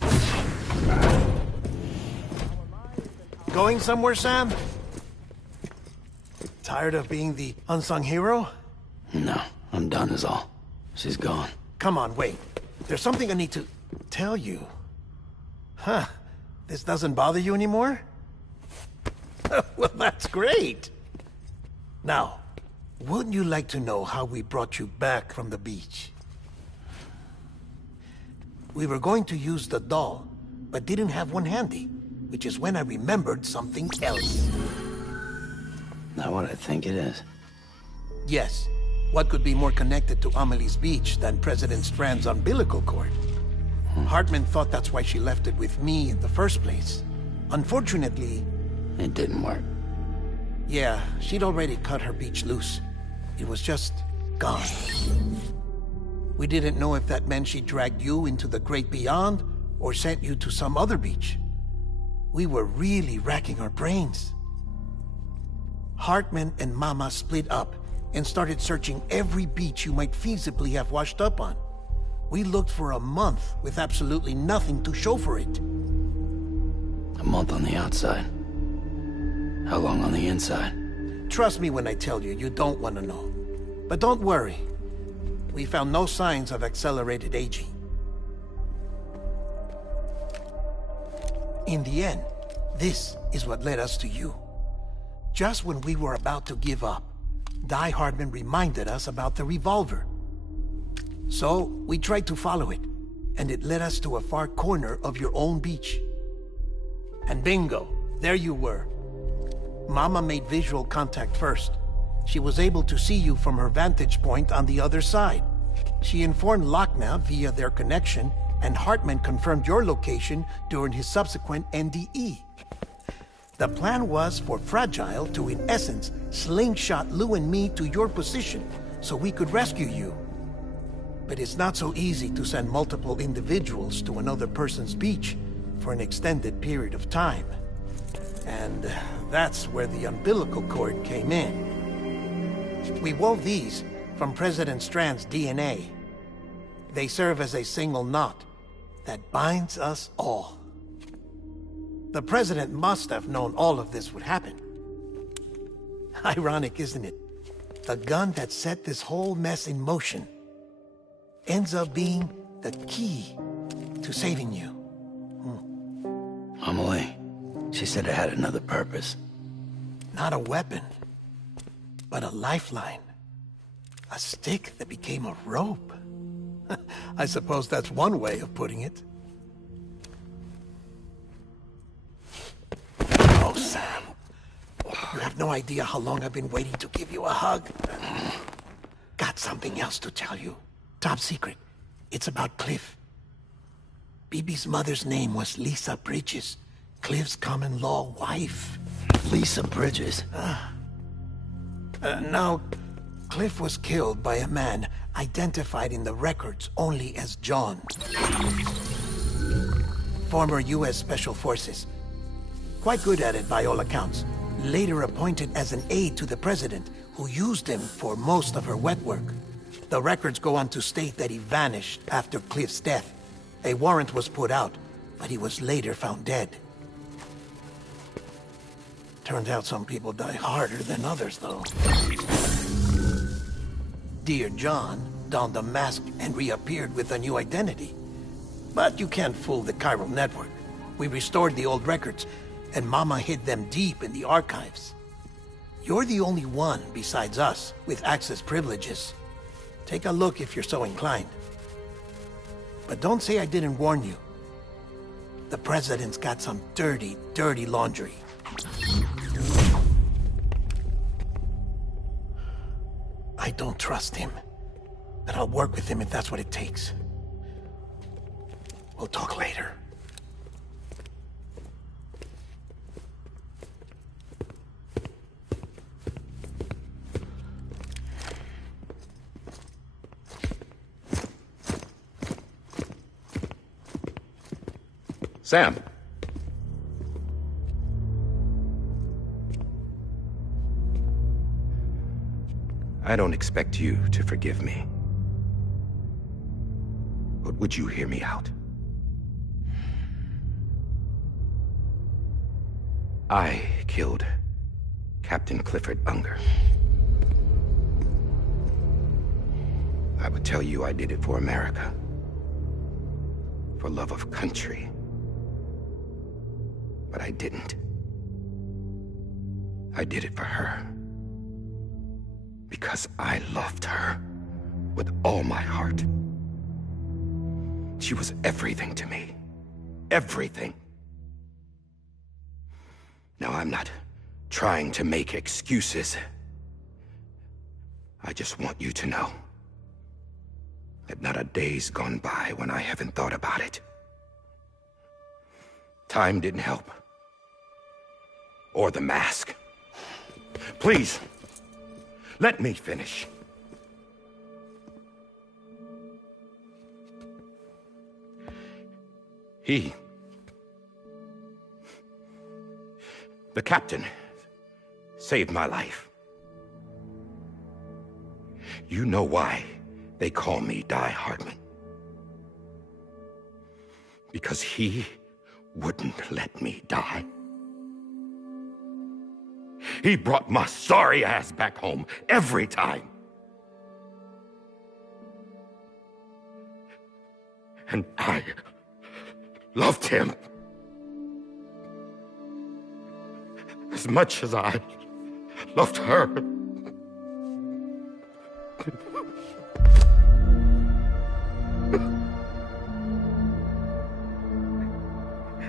Going somewhere, Sam? Tired of being the unsung hero? No, I'm done is all. She's gone. Come on, wait. There's something I need to tell you. Huh. This doesn't bother you anymore? Well, that's great. Now, wouldn't you like to know how we brought you back from the beach? We were going to use the doll, but didn't have one handy, which is when I remembered something else. Not what I think it is. Yes. What could be more connected to Amelie's beach than President Strand's umbilical cord? Hartman thought that's why she left it with me in the first place. Unfortunately... It didn't work. Yeah, she'd already cut her beach loose. It was just gone. We didn't know if that meant she dragged you into the great beyond, or sent you to some other beach. We were really racking our brains. Hartman and Mama split up and started searching every beach you might feasibly have washed up on. We looked for a month with absolutely nothing to show for it. A month on the outside. How long on the inside? Trust me when I tell you, you don't want to know. But don't worry. We found no signs of accelerated aging. In the end, this is what led us to you. Just when we were about to give up, Die Hartman reminded us about the revolver. So, we tried to follow it, and it led us to a far corner of your own beach. And bingo, there you were. Mama made visual contact first. She was able to see you from her vantage point on the other side. She informed Lochna via their connection and Hartman confirmed your location during his subsequent NDE. The plan was for Fragile to, in essence, slingshot Lou and me to your position so we could rescue you. But it's not so easy to send multiple individuals to another person's beach for an extended period of time. And that's where the umbilical cord came in. We wove these from President Strand's DNA. They serve as a single knot that binds us all. The President must have known all of this would happen. Ironic, isn't it? The gun that set this whole mess in motion ends up being the key to saving you. Amelie, she said it had another purpose. Not a weapon, but a lifeline. A stick that became a rope. I suppose that's one way of putting it. Oh, Sam. You have no idea how long I've been waiting to give you a hug. Got something else to tell you. Top secret. It's about Cliff. Bibi's mother's name was Lisa Bridges, Cliff's common-law wife. Lisa Bridges? Now, Cliff was killed by a man identified in the records only as John. Former U.S. Special Forces. Quite good at it by all accounts. Later appointed as an aide to the President, who used him for most of her wet work. The records go on to state that he vanished after Cliff's death. A warrant was put out, but he was later found dead. Turned out some people die harder than others, though. Dear John donned a mask and reappeared with a new identity. But you can't fool the chiral network. We restored the old records, and Mama hid them deep in the archives. You're the only one besides us with access privileges. Take a look if you're so inclined. But don't say I didn't warn you. The President's got some dirty, dirty laundry. I don't trust him, but I'll work with him if that's what it takes. We'll talk later. Sam. I don't expect you to forgive me. But would you hear me out? I killed Captain Clifford Unger. I would tell you I did it for America. For love of country. But I didn't. I did it for her. Because I loved her with all my heart. She was everything to me. Everything. Now, I'm not trying to make excuses. I just want you to know that not a day's gone by when I haven't thought about it. Time didn't help. Or the mask. Please, let me finish. The captain, saved my life. You know why they call me Die Hartman. Because he wouldn't let me die. He brought my sorry ass back home every time. And I loved him as much as I loved her.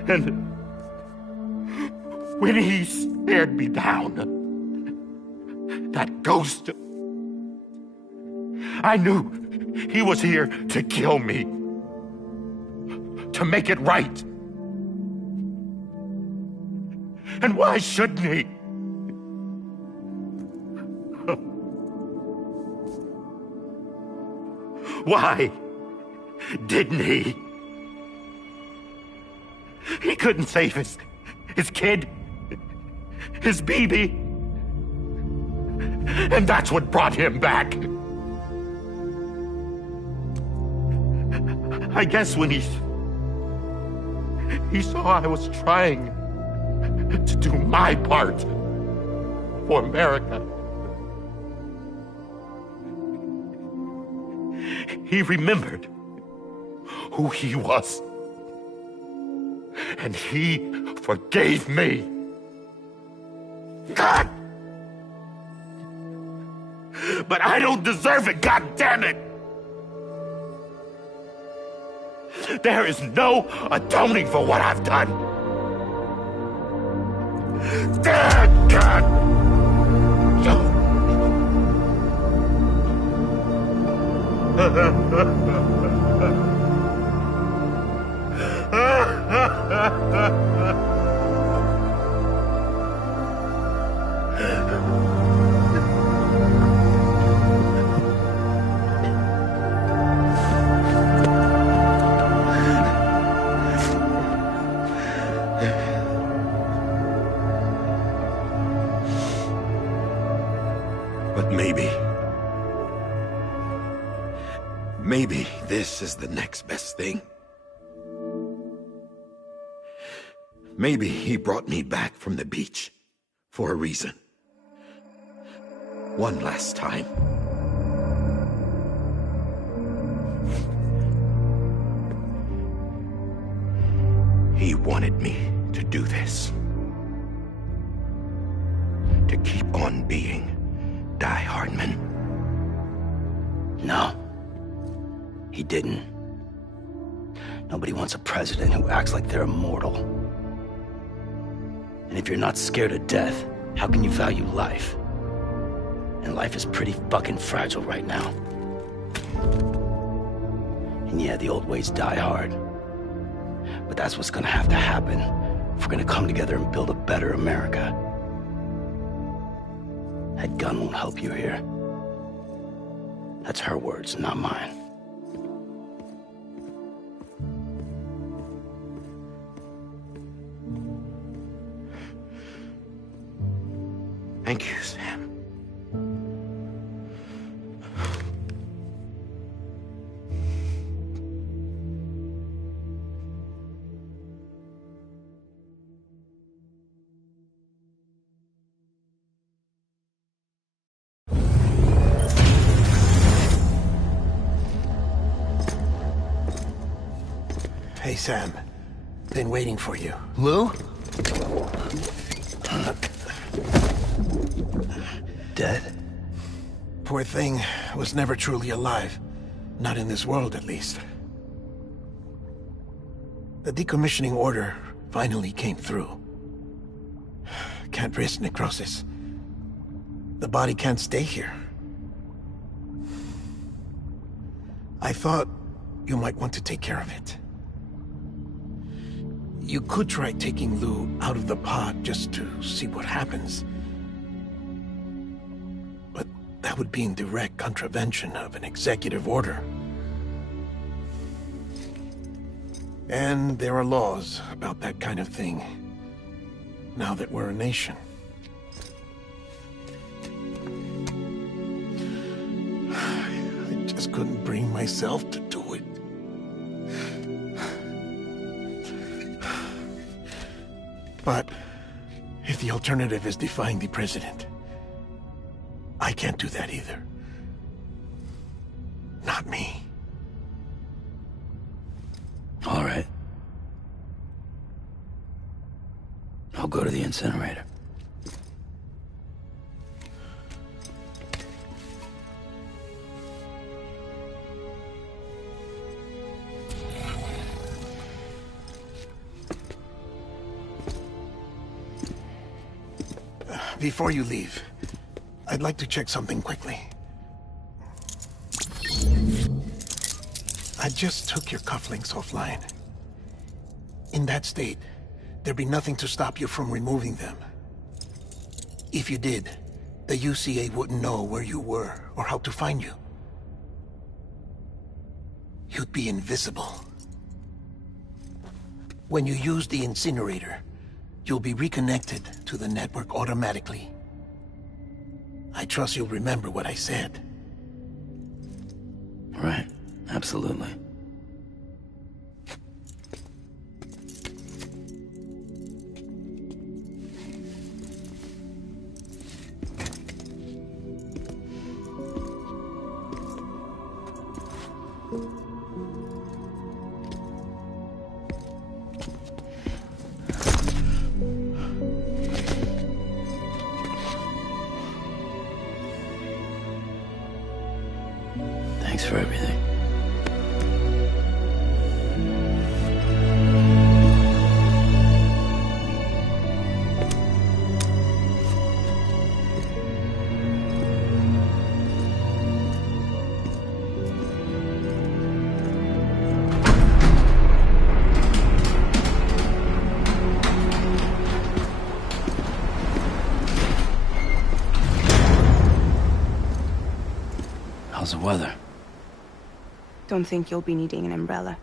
And when he stared me down, that ghost, I knew he was here to kill me. to make it right. And why shouldn't he? Why didn't he? He couldn't save his kid, his baby. And that's what brought him back. I guess when he saw I was trying to do my part for America, he remembered who he was. And he forgave me. God! But I don't deserve it, God damn it! There is no atoning for what I've done. God! But maybe this is the next best thing. Maybe he brought me back from the beach for a reason. One last time. He wanted me to do this. To keep on being Die Hardman. No. He didn't. Nobody wants a president who acts like they're immortal. And if you're not scared of death, how can you value life? And life is pretty fucking fragile right now. And yeah, the old ways die hard. But that's what's gonna have to happen if we're gonna come together and build a better America. That gun won't help you here. That's her words, not mine. Thank you, Sam. Hey, Sam. Been waiting for you. Lou? Dead? Poor thing was never truly alive. Not in this world, at least. The decommissioning order finally came through. Can't risk necrosis. The body can't stay here. I thought you might want to take care of it. You could try taking Lou out of the pod just to see what happens. But that would be in direct contravention of an executive order. And there are laws about that kind of thing, now that we're a nation. I just couldn't bring myself to do it. But if the alternative is defying the president, I can't do that either. Not me. All right. I'll go to the incinerator. Before you leave, I'd like to check something quickly. I just took your cufflinks offline. In that state, there'd be nothing to stop you from removing them. If you did, the UCA wouldn't know where you were or how to find you. You'd be invisible. When you use the incinerator, you'll be reconnected to the network automatically. I trust you'll remember what I said. Right, absolutely. Thanks for everything. How's the weather? Don't think you'll be needing an umbrella.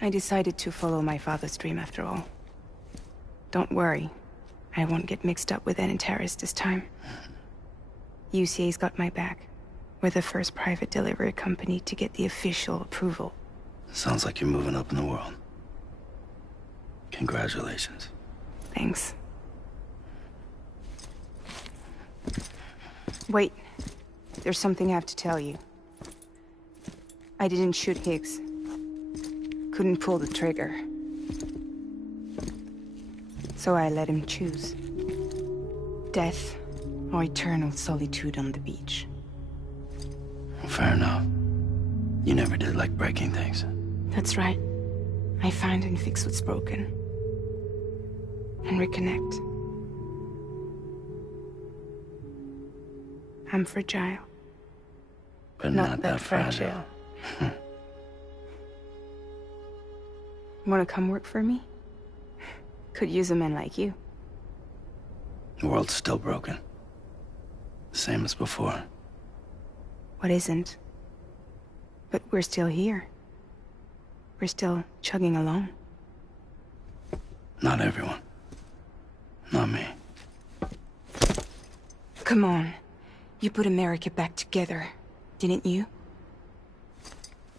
I decided to follow my father's dream after all. Don't worry. I won't get mixed up with any terrorists this time. UCA's got my back. We're the first private delivery company to get the official approval. Sounds like you're moving up in the world. Congratulations. Thanks. Wait. There's something I have to tell you. I didn't shoot Higgs. Couldn't pull the trigger. So I let him choose. Death or eternal solitude on the beach. Fair enough. You never did like breaking things. That's right. I find and fix what's broken. And reconnect. I'm fragile. But not that fragile. Wanna come work for me? Could use a man like you. The world's still broken. Same as before. What isn't? But we're still here. We're still chugging along. Not everyone. Not me. Come on. You put America back together, didn't you?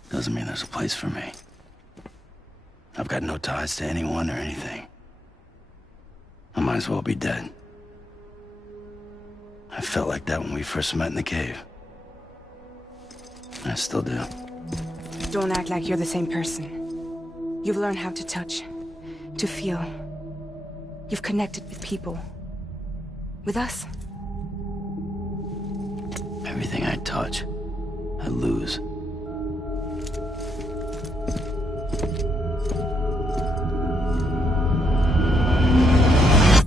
Doesn't mean there's a place for me. I've got no ties to anyone or anything. I might as well be dead. I felt like that when we first met in the cave. I still do. Don't act like you're the same person. You've learned how to touch, to feel. You've connected with people. With us. Everything I touch, I lose.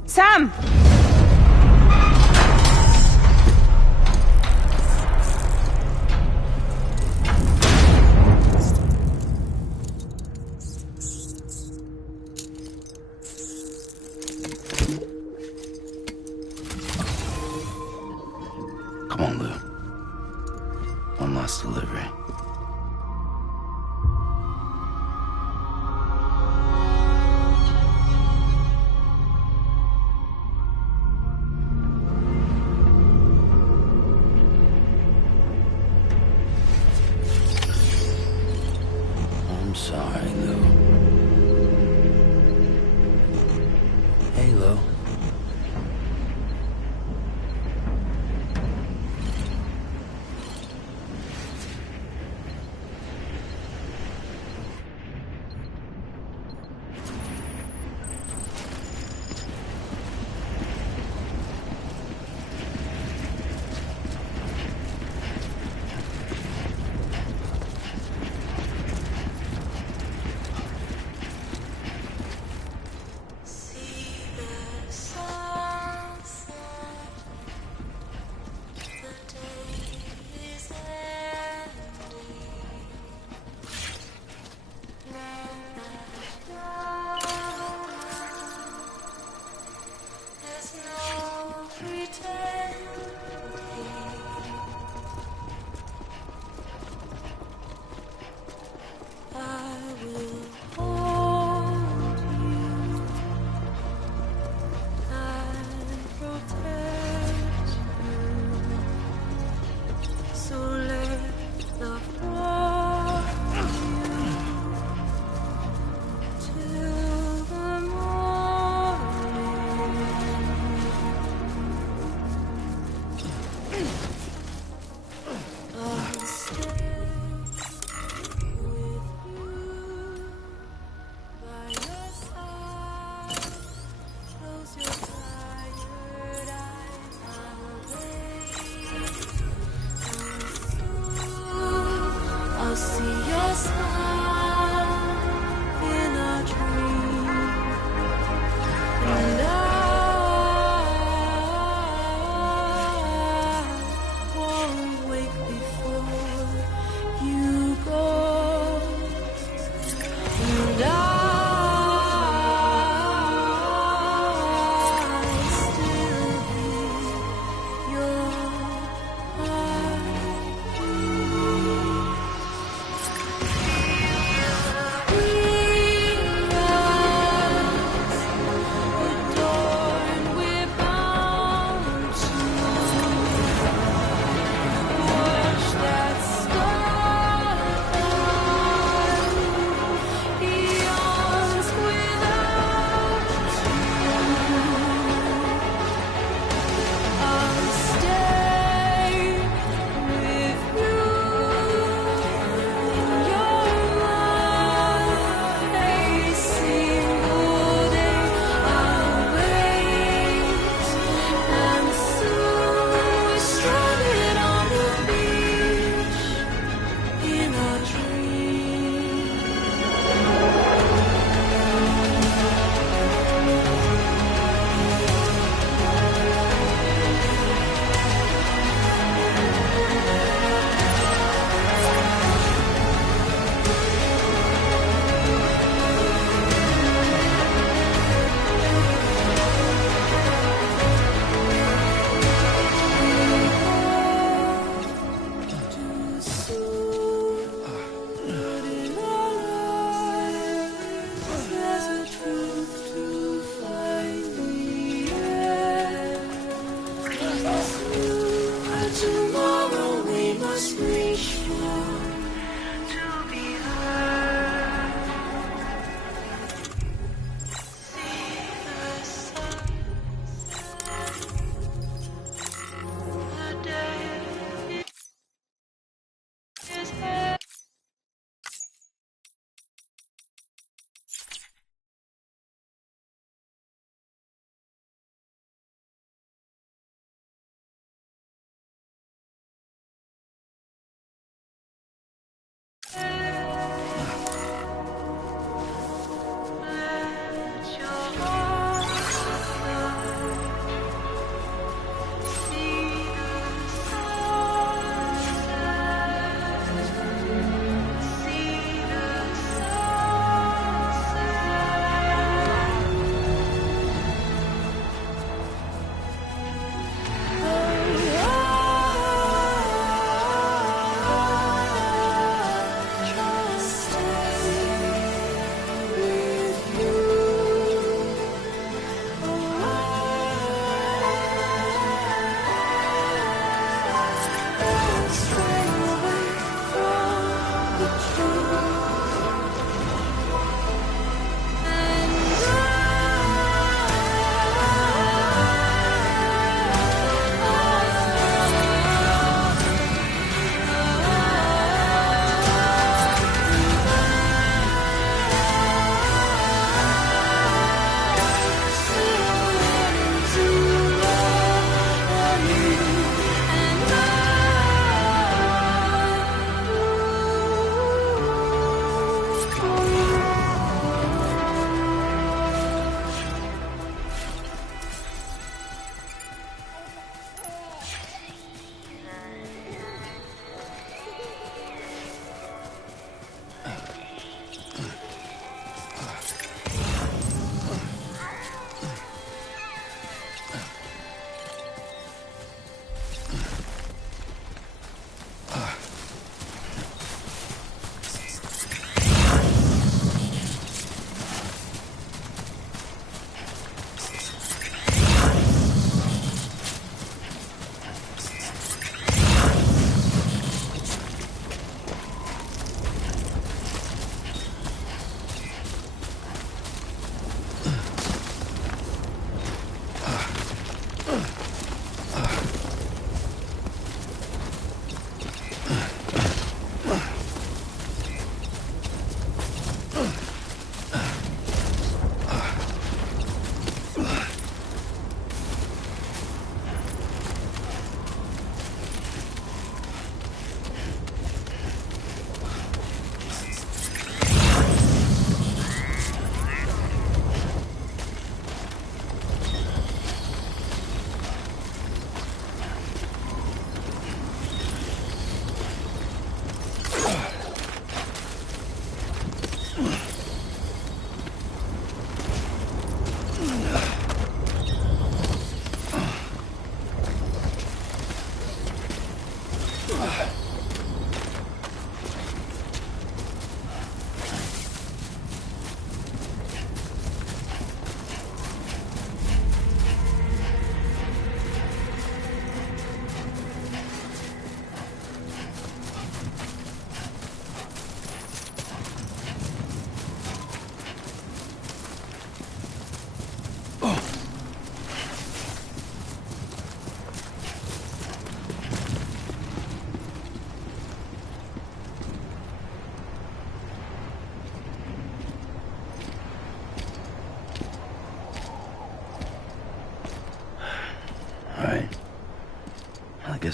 Sam! Come on, Lou. One last delivery.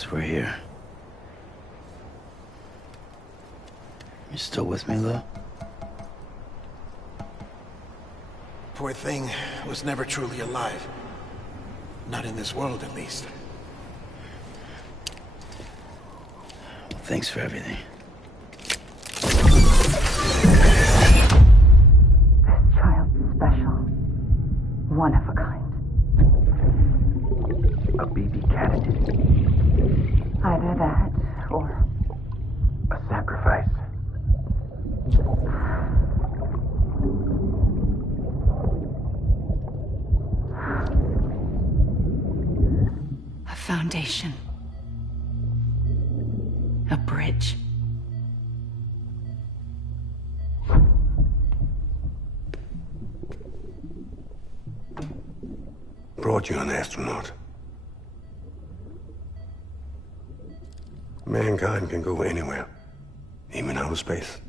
guess we're here. You still with me, though? Poor thing was never truly alive. Not in this world, at least. Well, thanks for everything. Child's special. One of a kind. A BB candidate. Either that, or... a sacrifice. A foundation. A bridge. Brought you an astronaut. Mankind can go anywhere, even outer space.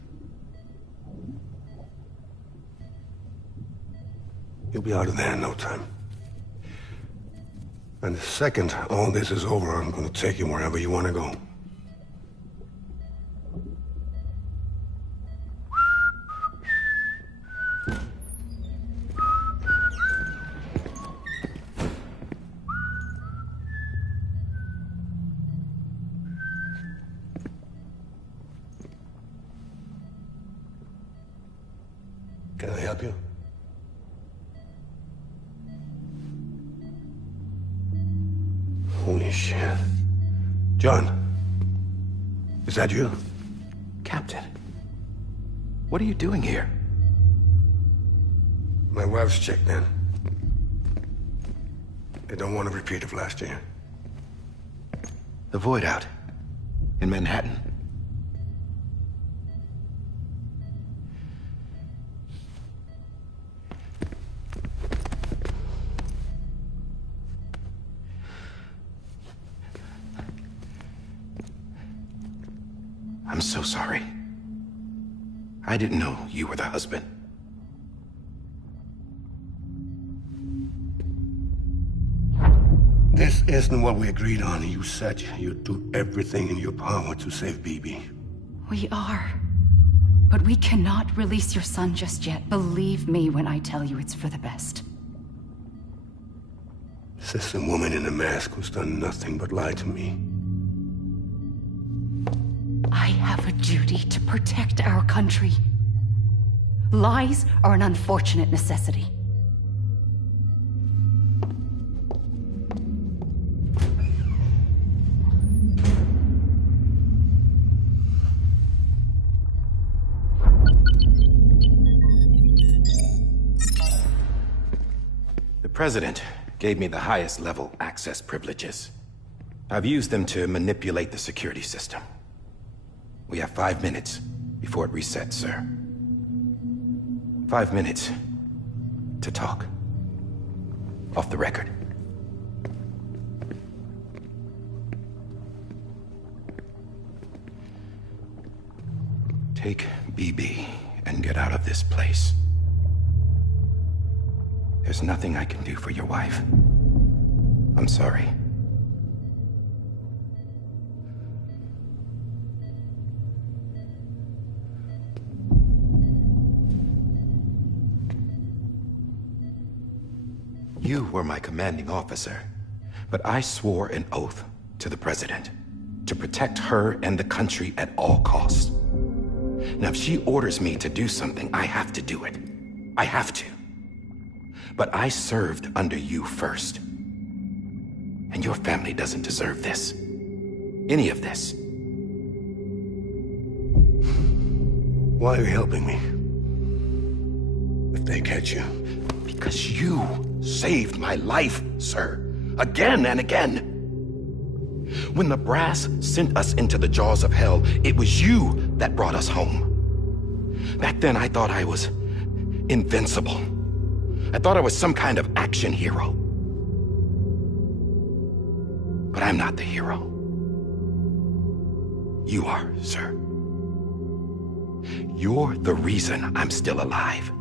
You'll be out of there in no time. And the second all this is over, I'm gonna take you wherever you want to go. Can I help you? Holy shit. John, is that you? Captain, what are you doing here? My wife's checked in. They don't want a repeat of last year. The Void out. In Manhattan. I'm so sorry. I didn't know you were the husband. This isn't what we agreed on. You said you'd do everything in your power to save BB. We are. But we cannot release your son just yet. Believe me when I tell you it's for the best. This is a woman in a mask who's done nothing but lie to me. I have a duty to protect our country. Lies are an unfortunate necessity. The President gave me the highest level access privileges. I've used them to manipulate the security system. We have 5 minutes before it resets, sir. 5 minutes to talk. Off the record. Take BB and get out of this place. There's nothing I can do for your wife. I'm sorry. You were my commanding officer, but I swore an oath to the President to protect her and the country at all costs. Now, if she orders me to do something, I have to do it. I have to. But I served under you first. And your family doesn't deserve this. Any of this. Why are you helping me? If they catch you. Because you saved my life, sir. Again and again. When the brass sent us into the jaws of hell, it was you that brought us home. Back then, I thought I was invincible. I thought I was some kind of action hero. But I'm not the hero. You are, sir. You're the reason I'm still alive.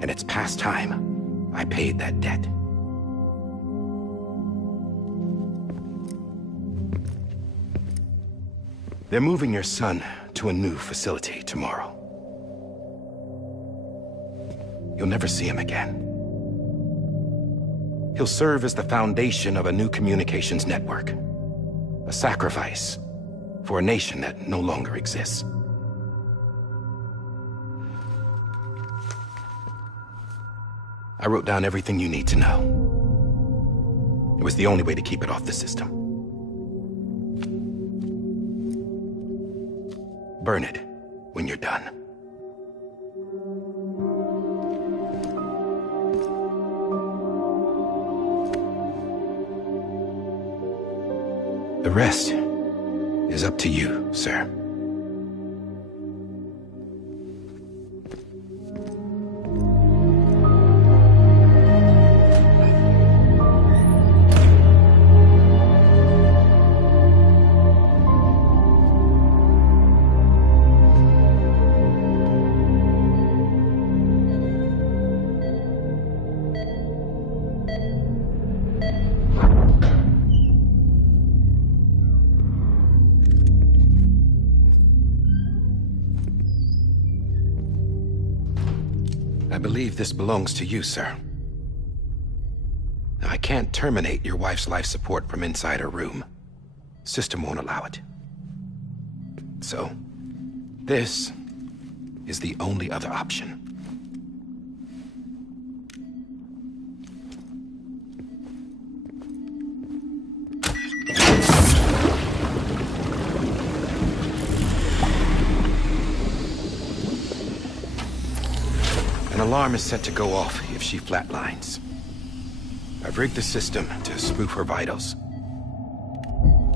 And it's past time I paid that debt. They're moving your son to a new facility tomorrow. You'll never see him again. He'll serve as the foundation of a new communications network. A sacrifice for a nation that no longer exists. I wrote down everything you need to know. It was the only way to keep it off the system. Burn it when you're done. The rest is up to you, sir. I believe this belongs to you, sir. I can't terminate your wife's life support from inside her room. System won't allow it. So, this is the only other option. An alarm is set to go off if she flatlines. I've rigged the system to spoof her vitals.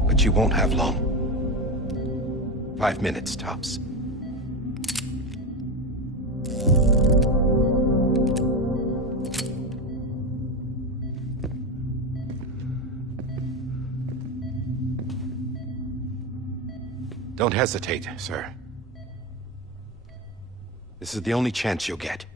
But you won't have long. 5 minutes, tops. Don't hesitate, sir. This is the only chance you'll get.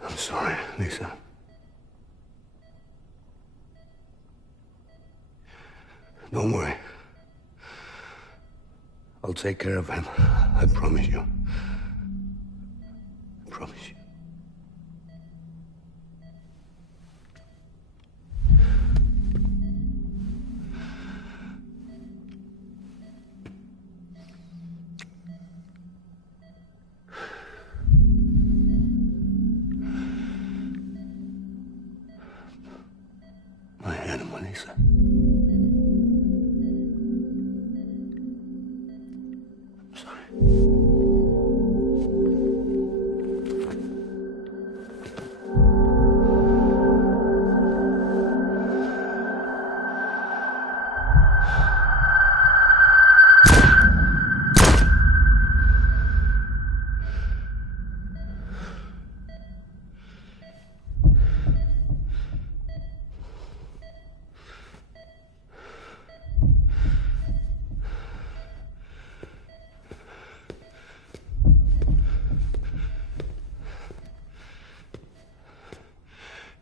I'm sorry, Lisa. Don't worry. I'll take care of him. I promise you. I promise you. My animal, Lisa. I'm sorry.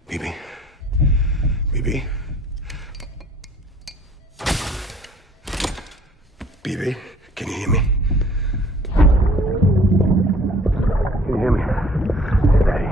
Bibi? Bibi? Bibi, can you hear me? Can you hear me? It's Daddy.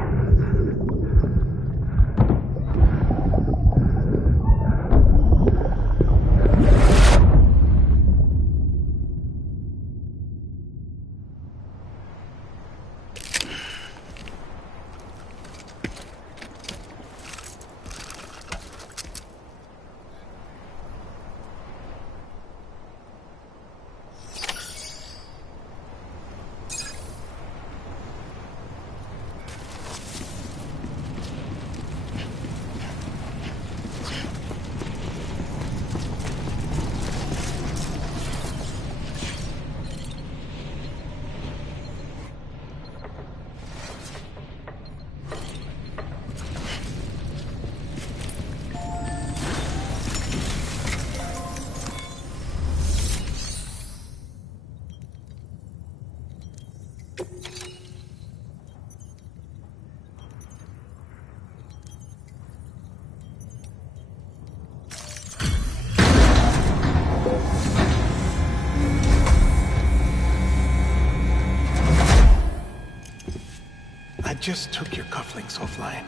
just took your cufflinks offline.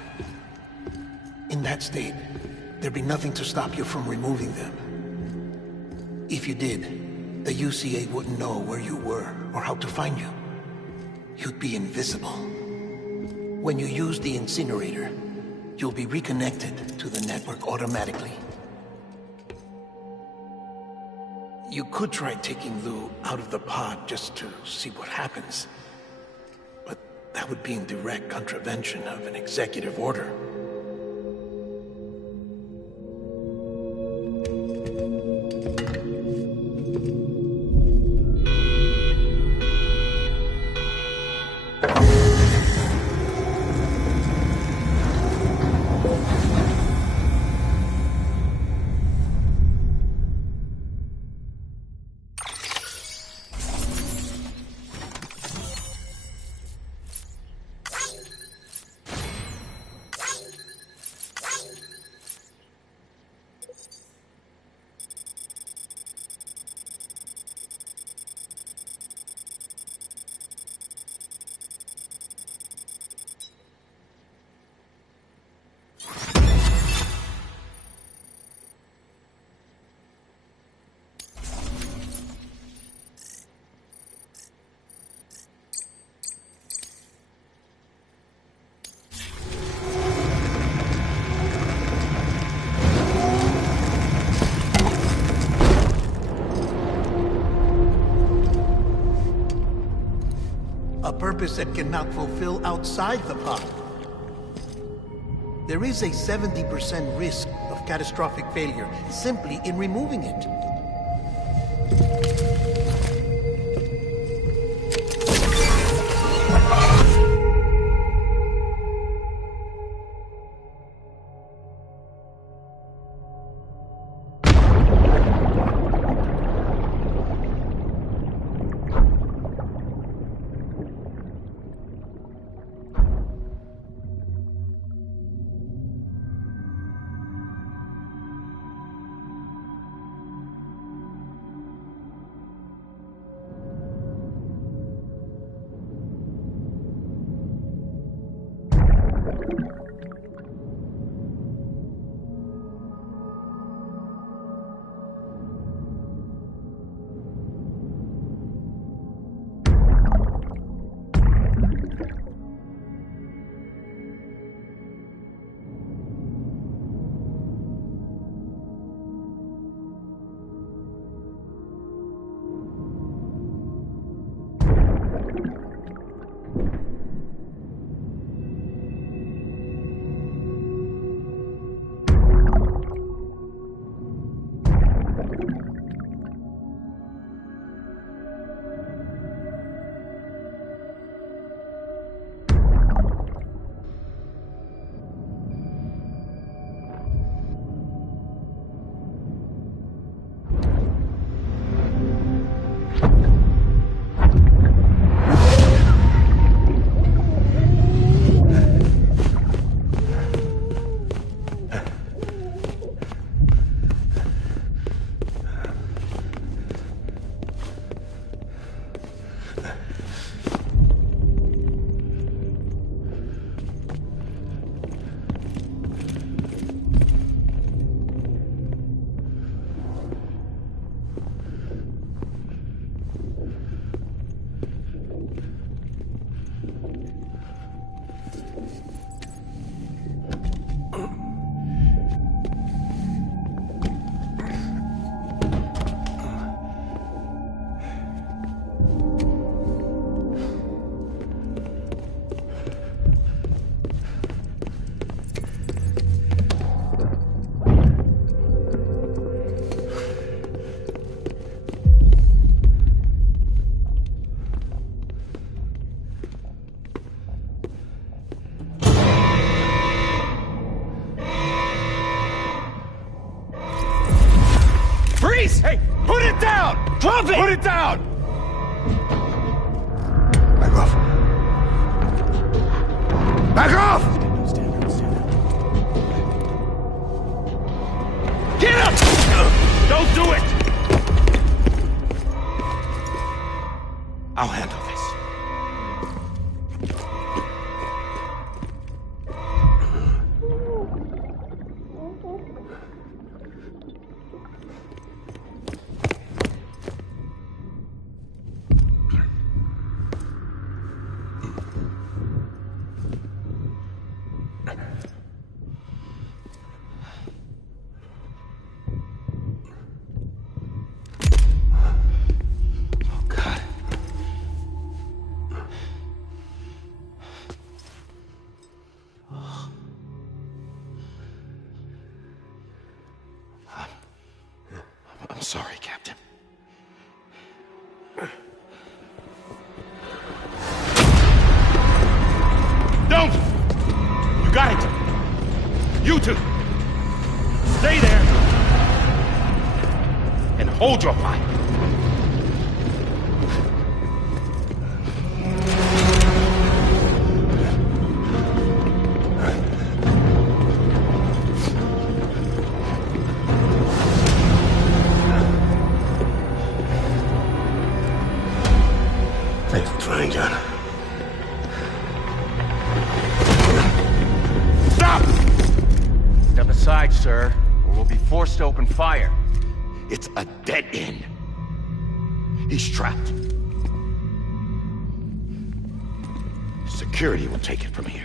In that state, there'd be nothing to stop you from removing them. If you did, the UCA wouldn't know where you were or how to find you. You'd be invisible. When you use the incinerator, you'll be reconnected to the network automatically. You could try taking Lou out of the pod just to see what happens. But that would be in direct contravention of an executive order. A purpose that cannot fulfill outside the pod. There is a 70% risk of catastrophic failure simply in removing it. Hey, put it down! Drop it! Put it down! Back off. Back off! Get up! Don't do it! I'll handle this. hold your fire. Thanks for trying, John. Stop! Step aside, sir, or we'll be forced to open fire. It's a dead end. He's trapped. Security will take it from here.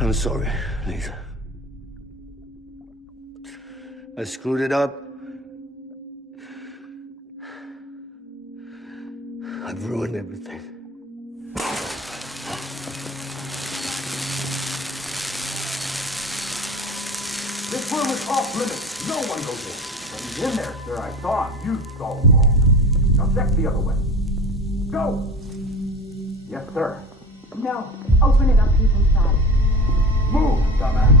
I'm sorry, Lisa. I screwed it up. I've ruined everything. This room is off limits. No one goes in. But he's in there, sir. I saw him. You saw him wrong. Now check the other way. Go! Yes, sir. No. Open it up. He's inside. Move, dumbass.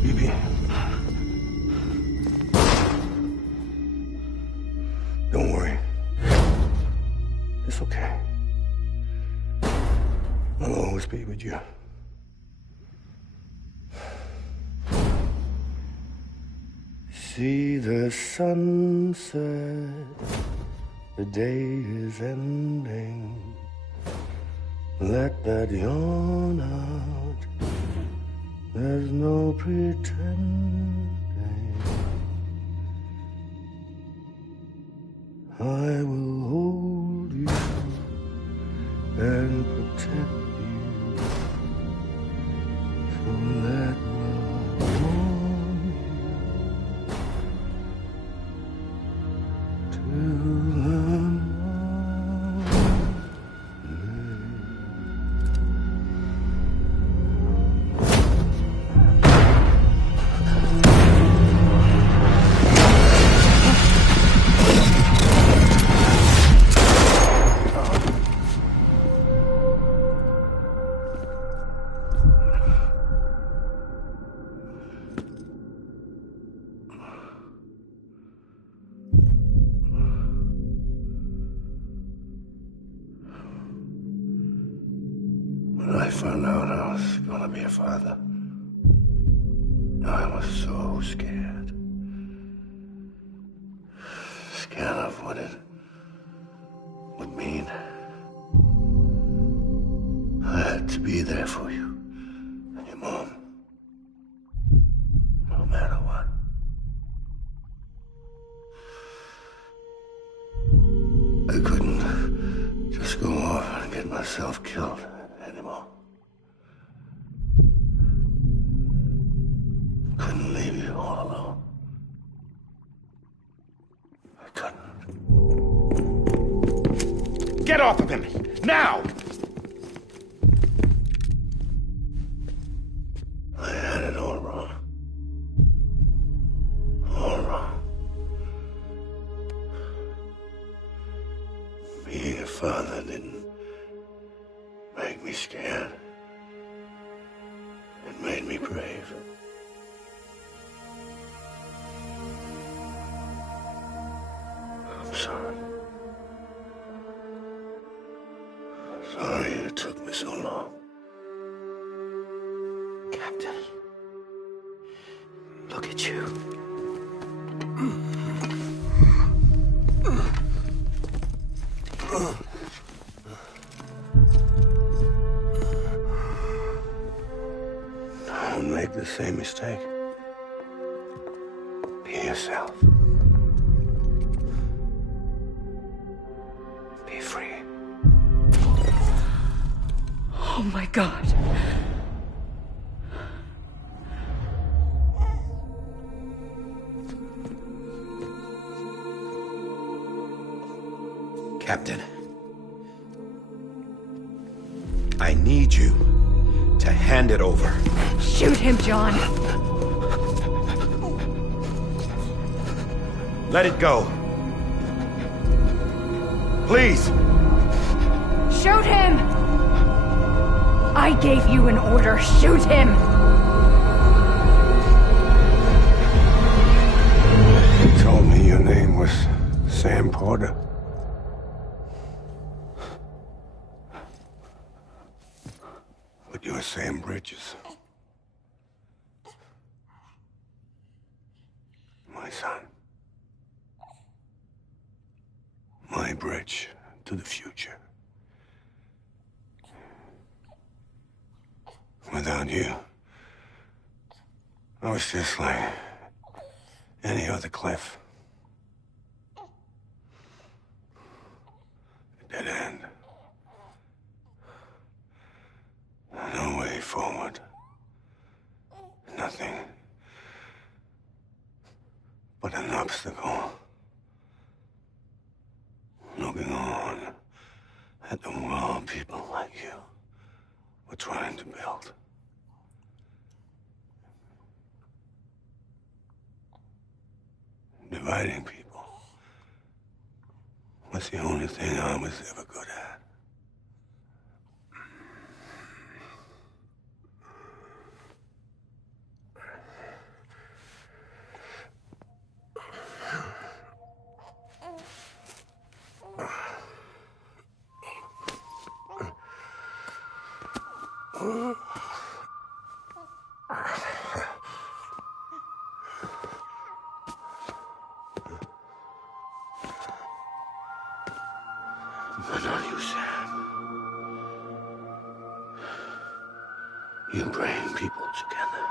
Bibi. Don't worry. It's okay. I'll always be with you. See the sunset. The day is ending. Let that yawn out. There's no pretending. I will hold you and protect you. So let love warm you to love. When I found out I was gonna be a father, I was so scared. Scared of what it would mean. I had to be there for you and your mom, no matter what. I couldn't just go off and get myself killed anymore. Get off of him! Now! I had it all wrong. All wrong. Being a father didn't make me scared. It made me brave. I'm sorry. Sorry it took me so long. Captain. Look at you. Don't make the same mistake. Be yourself. Be free. Oh my God. Captain. I need you to hand it over. Shoot him, John. Let it go. Please. Shoot him! I gave you an order. Shoot him! You told me your name was Sam Porter. But you're Sam Bridges. My son. My bridge to the future. Without you, I was just like any other Cliff. A dead end. No way forward. Nothing but an obstacle. Looking on at the world people like you were trying to build. Dividing people was the only thing I was ever good at. But not you, Sam. You bring people together.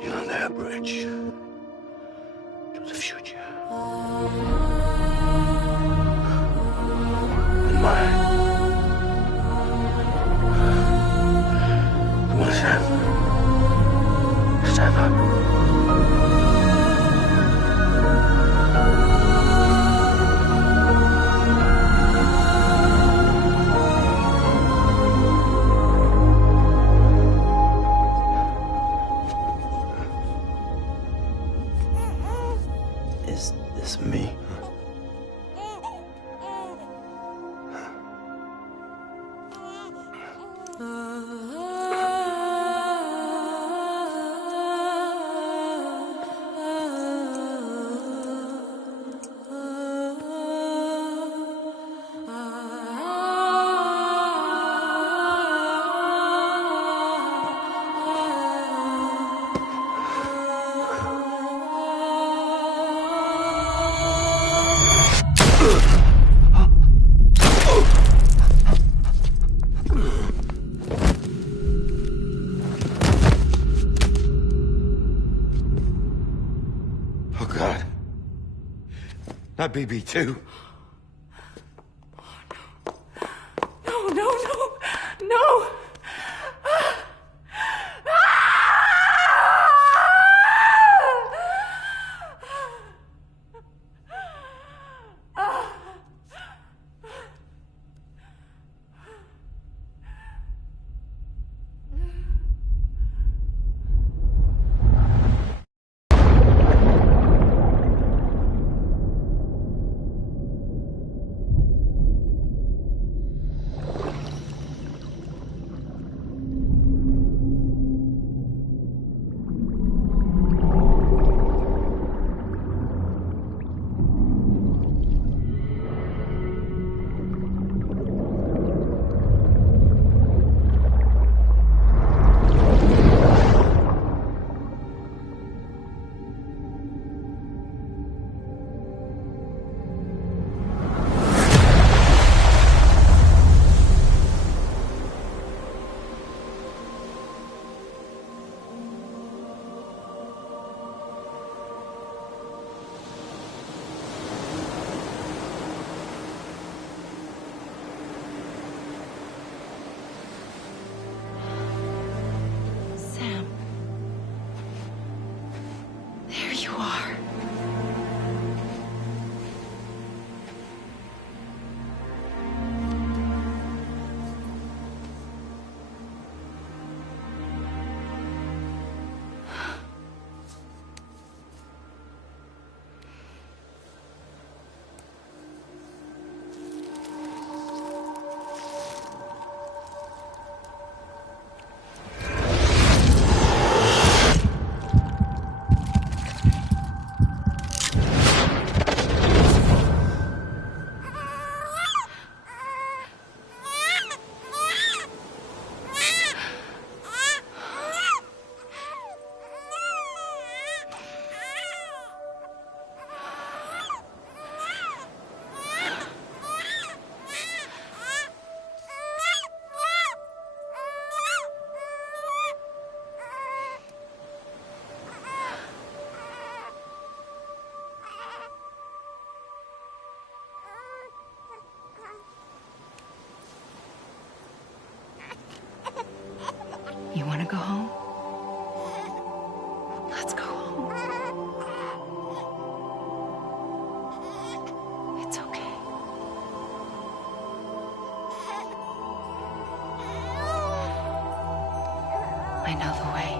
You're their bridge to the future. And mine. Come on, Sam. Stand up. Is this me? Oh, God. Not BB2. No, no, no, no! you are. You want to go home? Let's go home. It's okay. I know the way.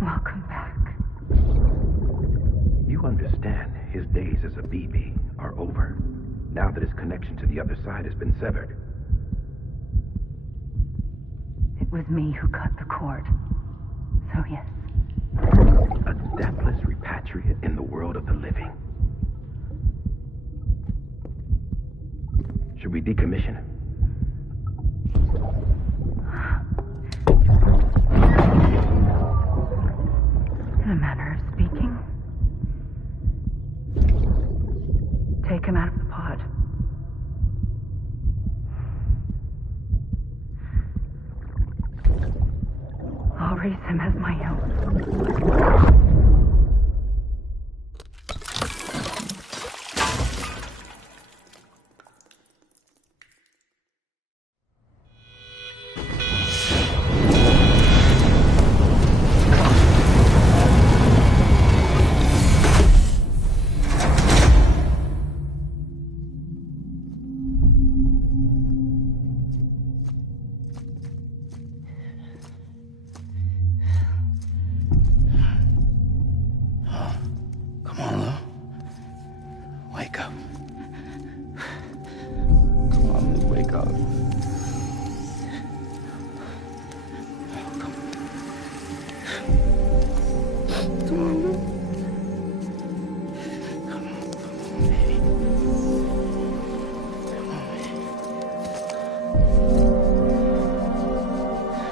Welcome back. You understand his days as a BB are over, now that his connection to the other side has been severed. It was me who cut the cord. So yes. A deathless repatriate in the world of the living. Should we decommission him? In a manner of speaking. Take him out of the pod. I'll raise him as my own.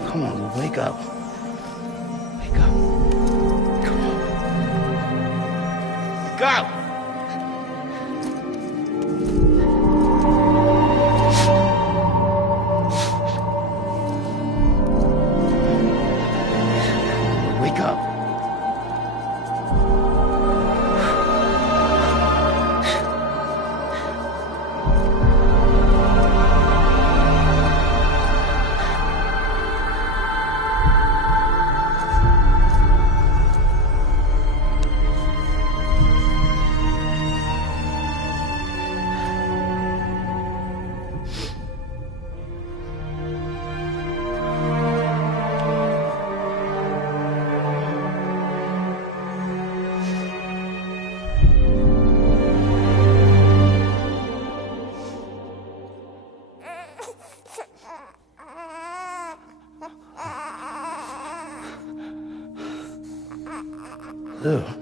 Come on, Lou, wake up. Wake up. Come on. Wake up! do.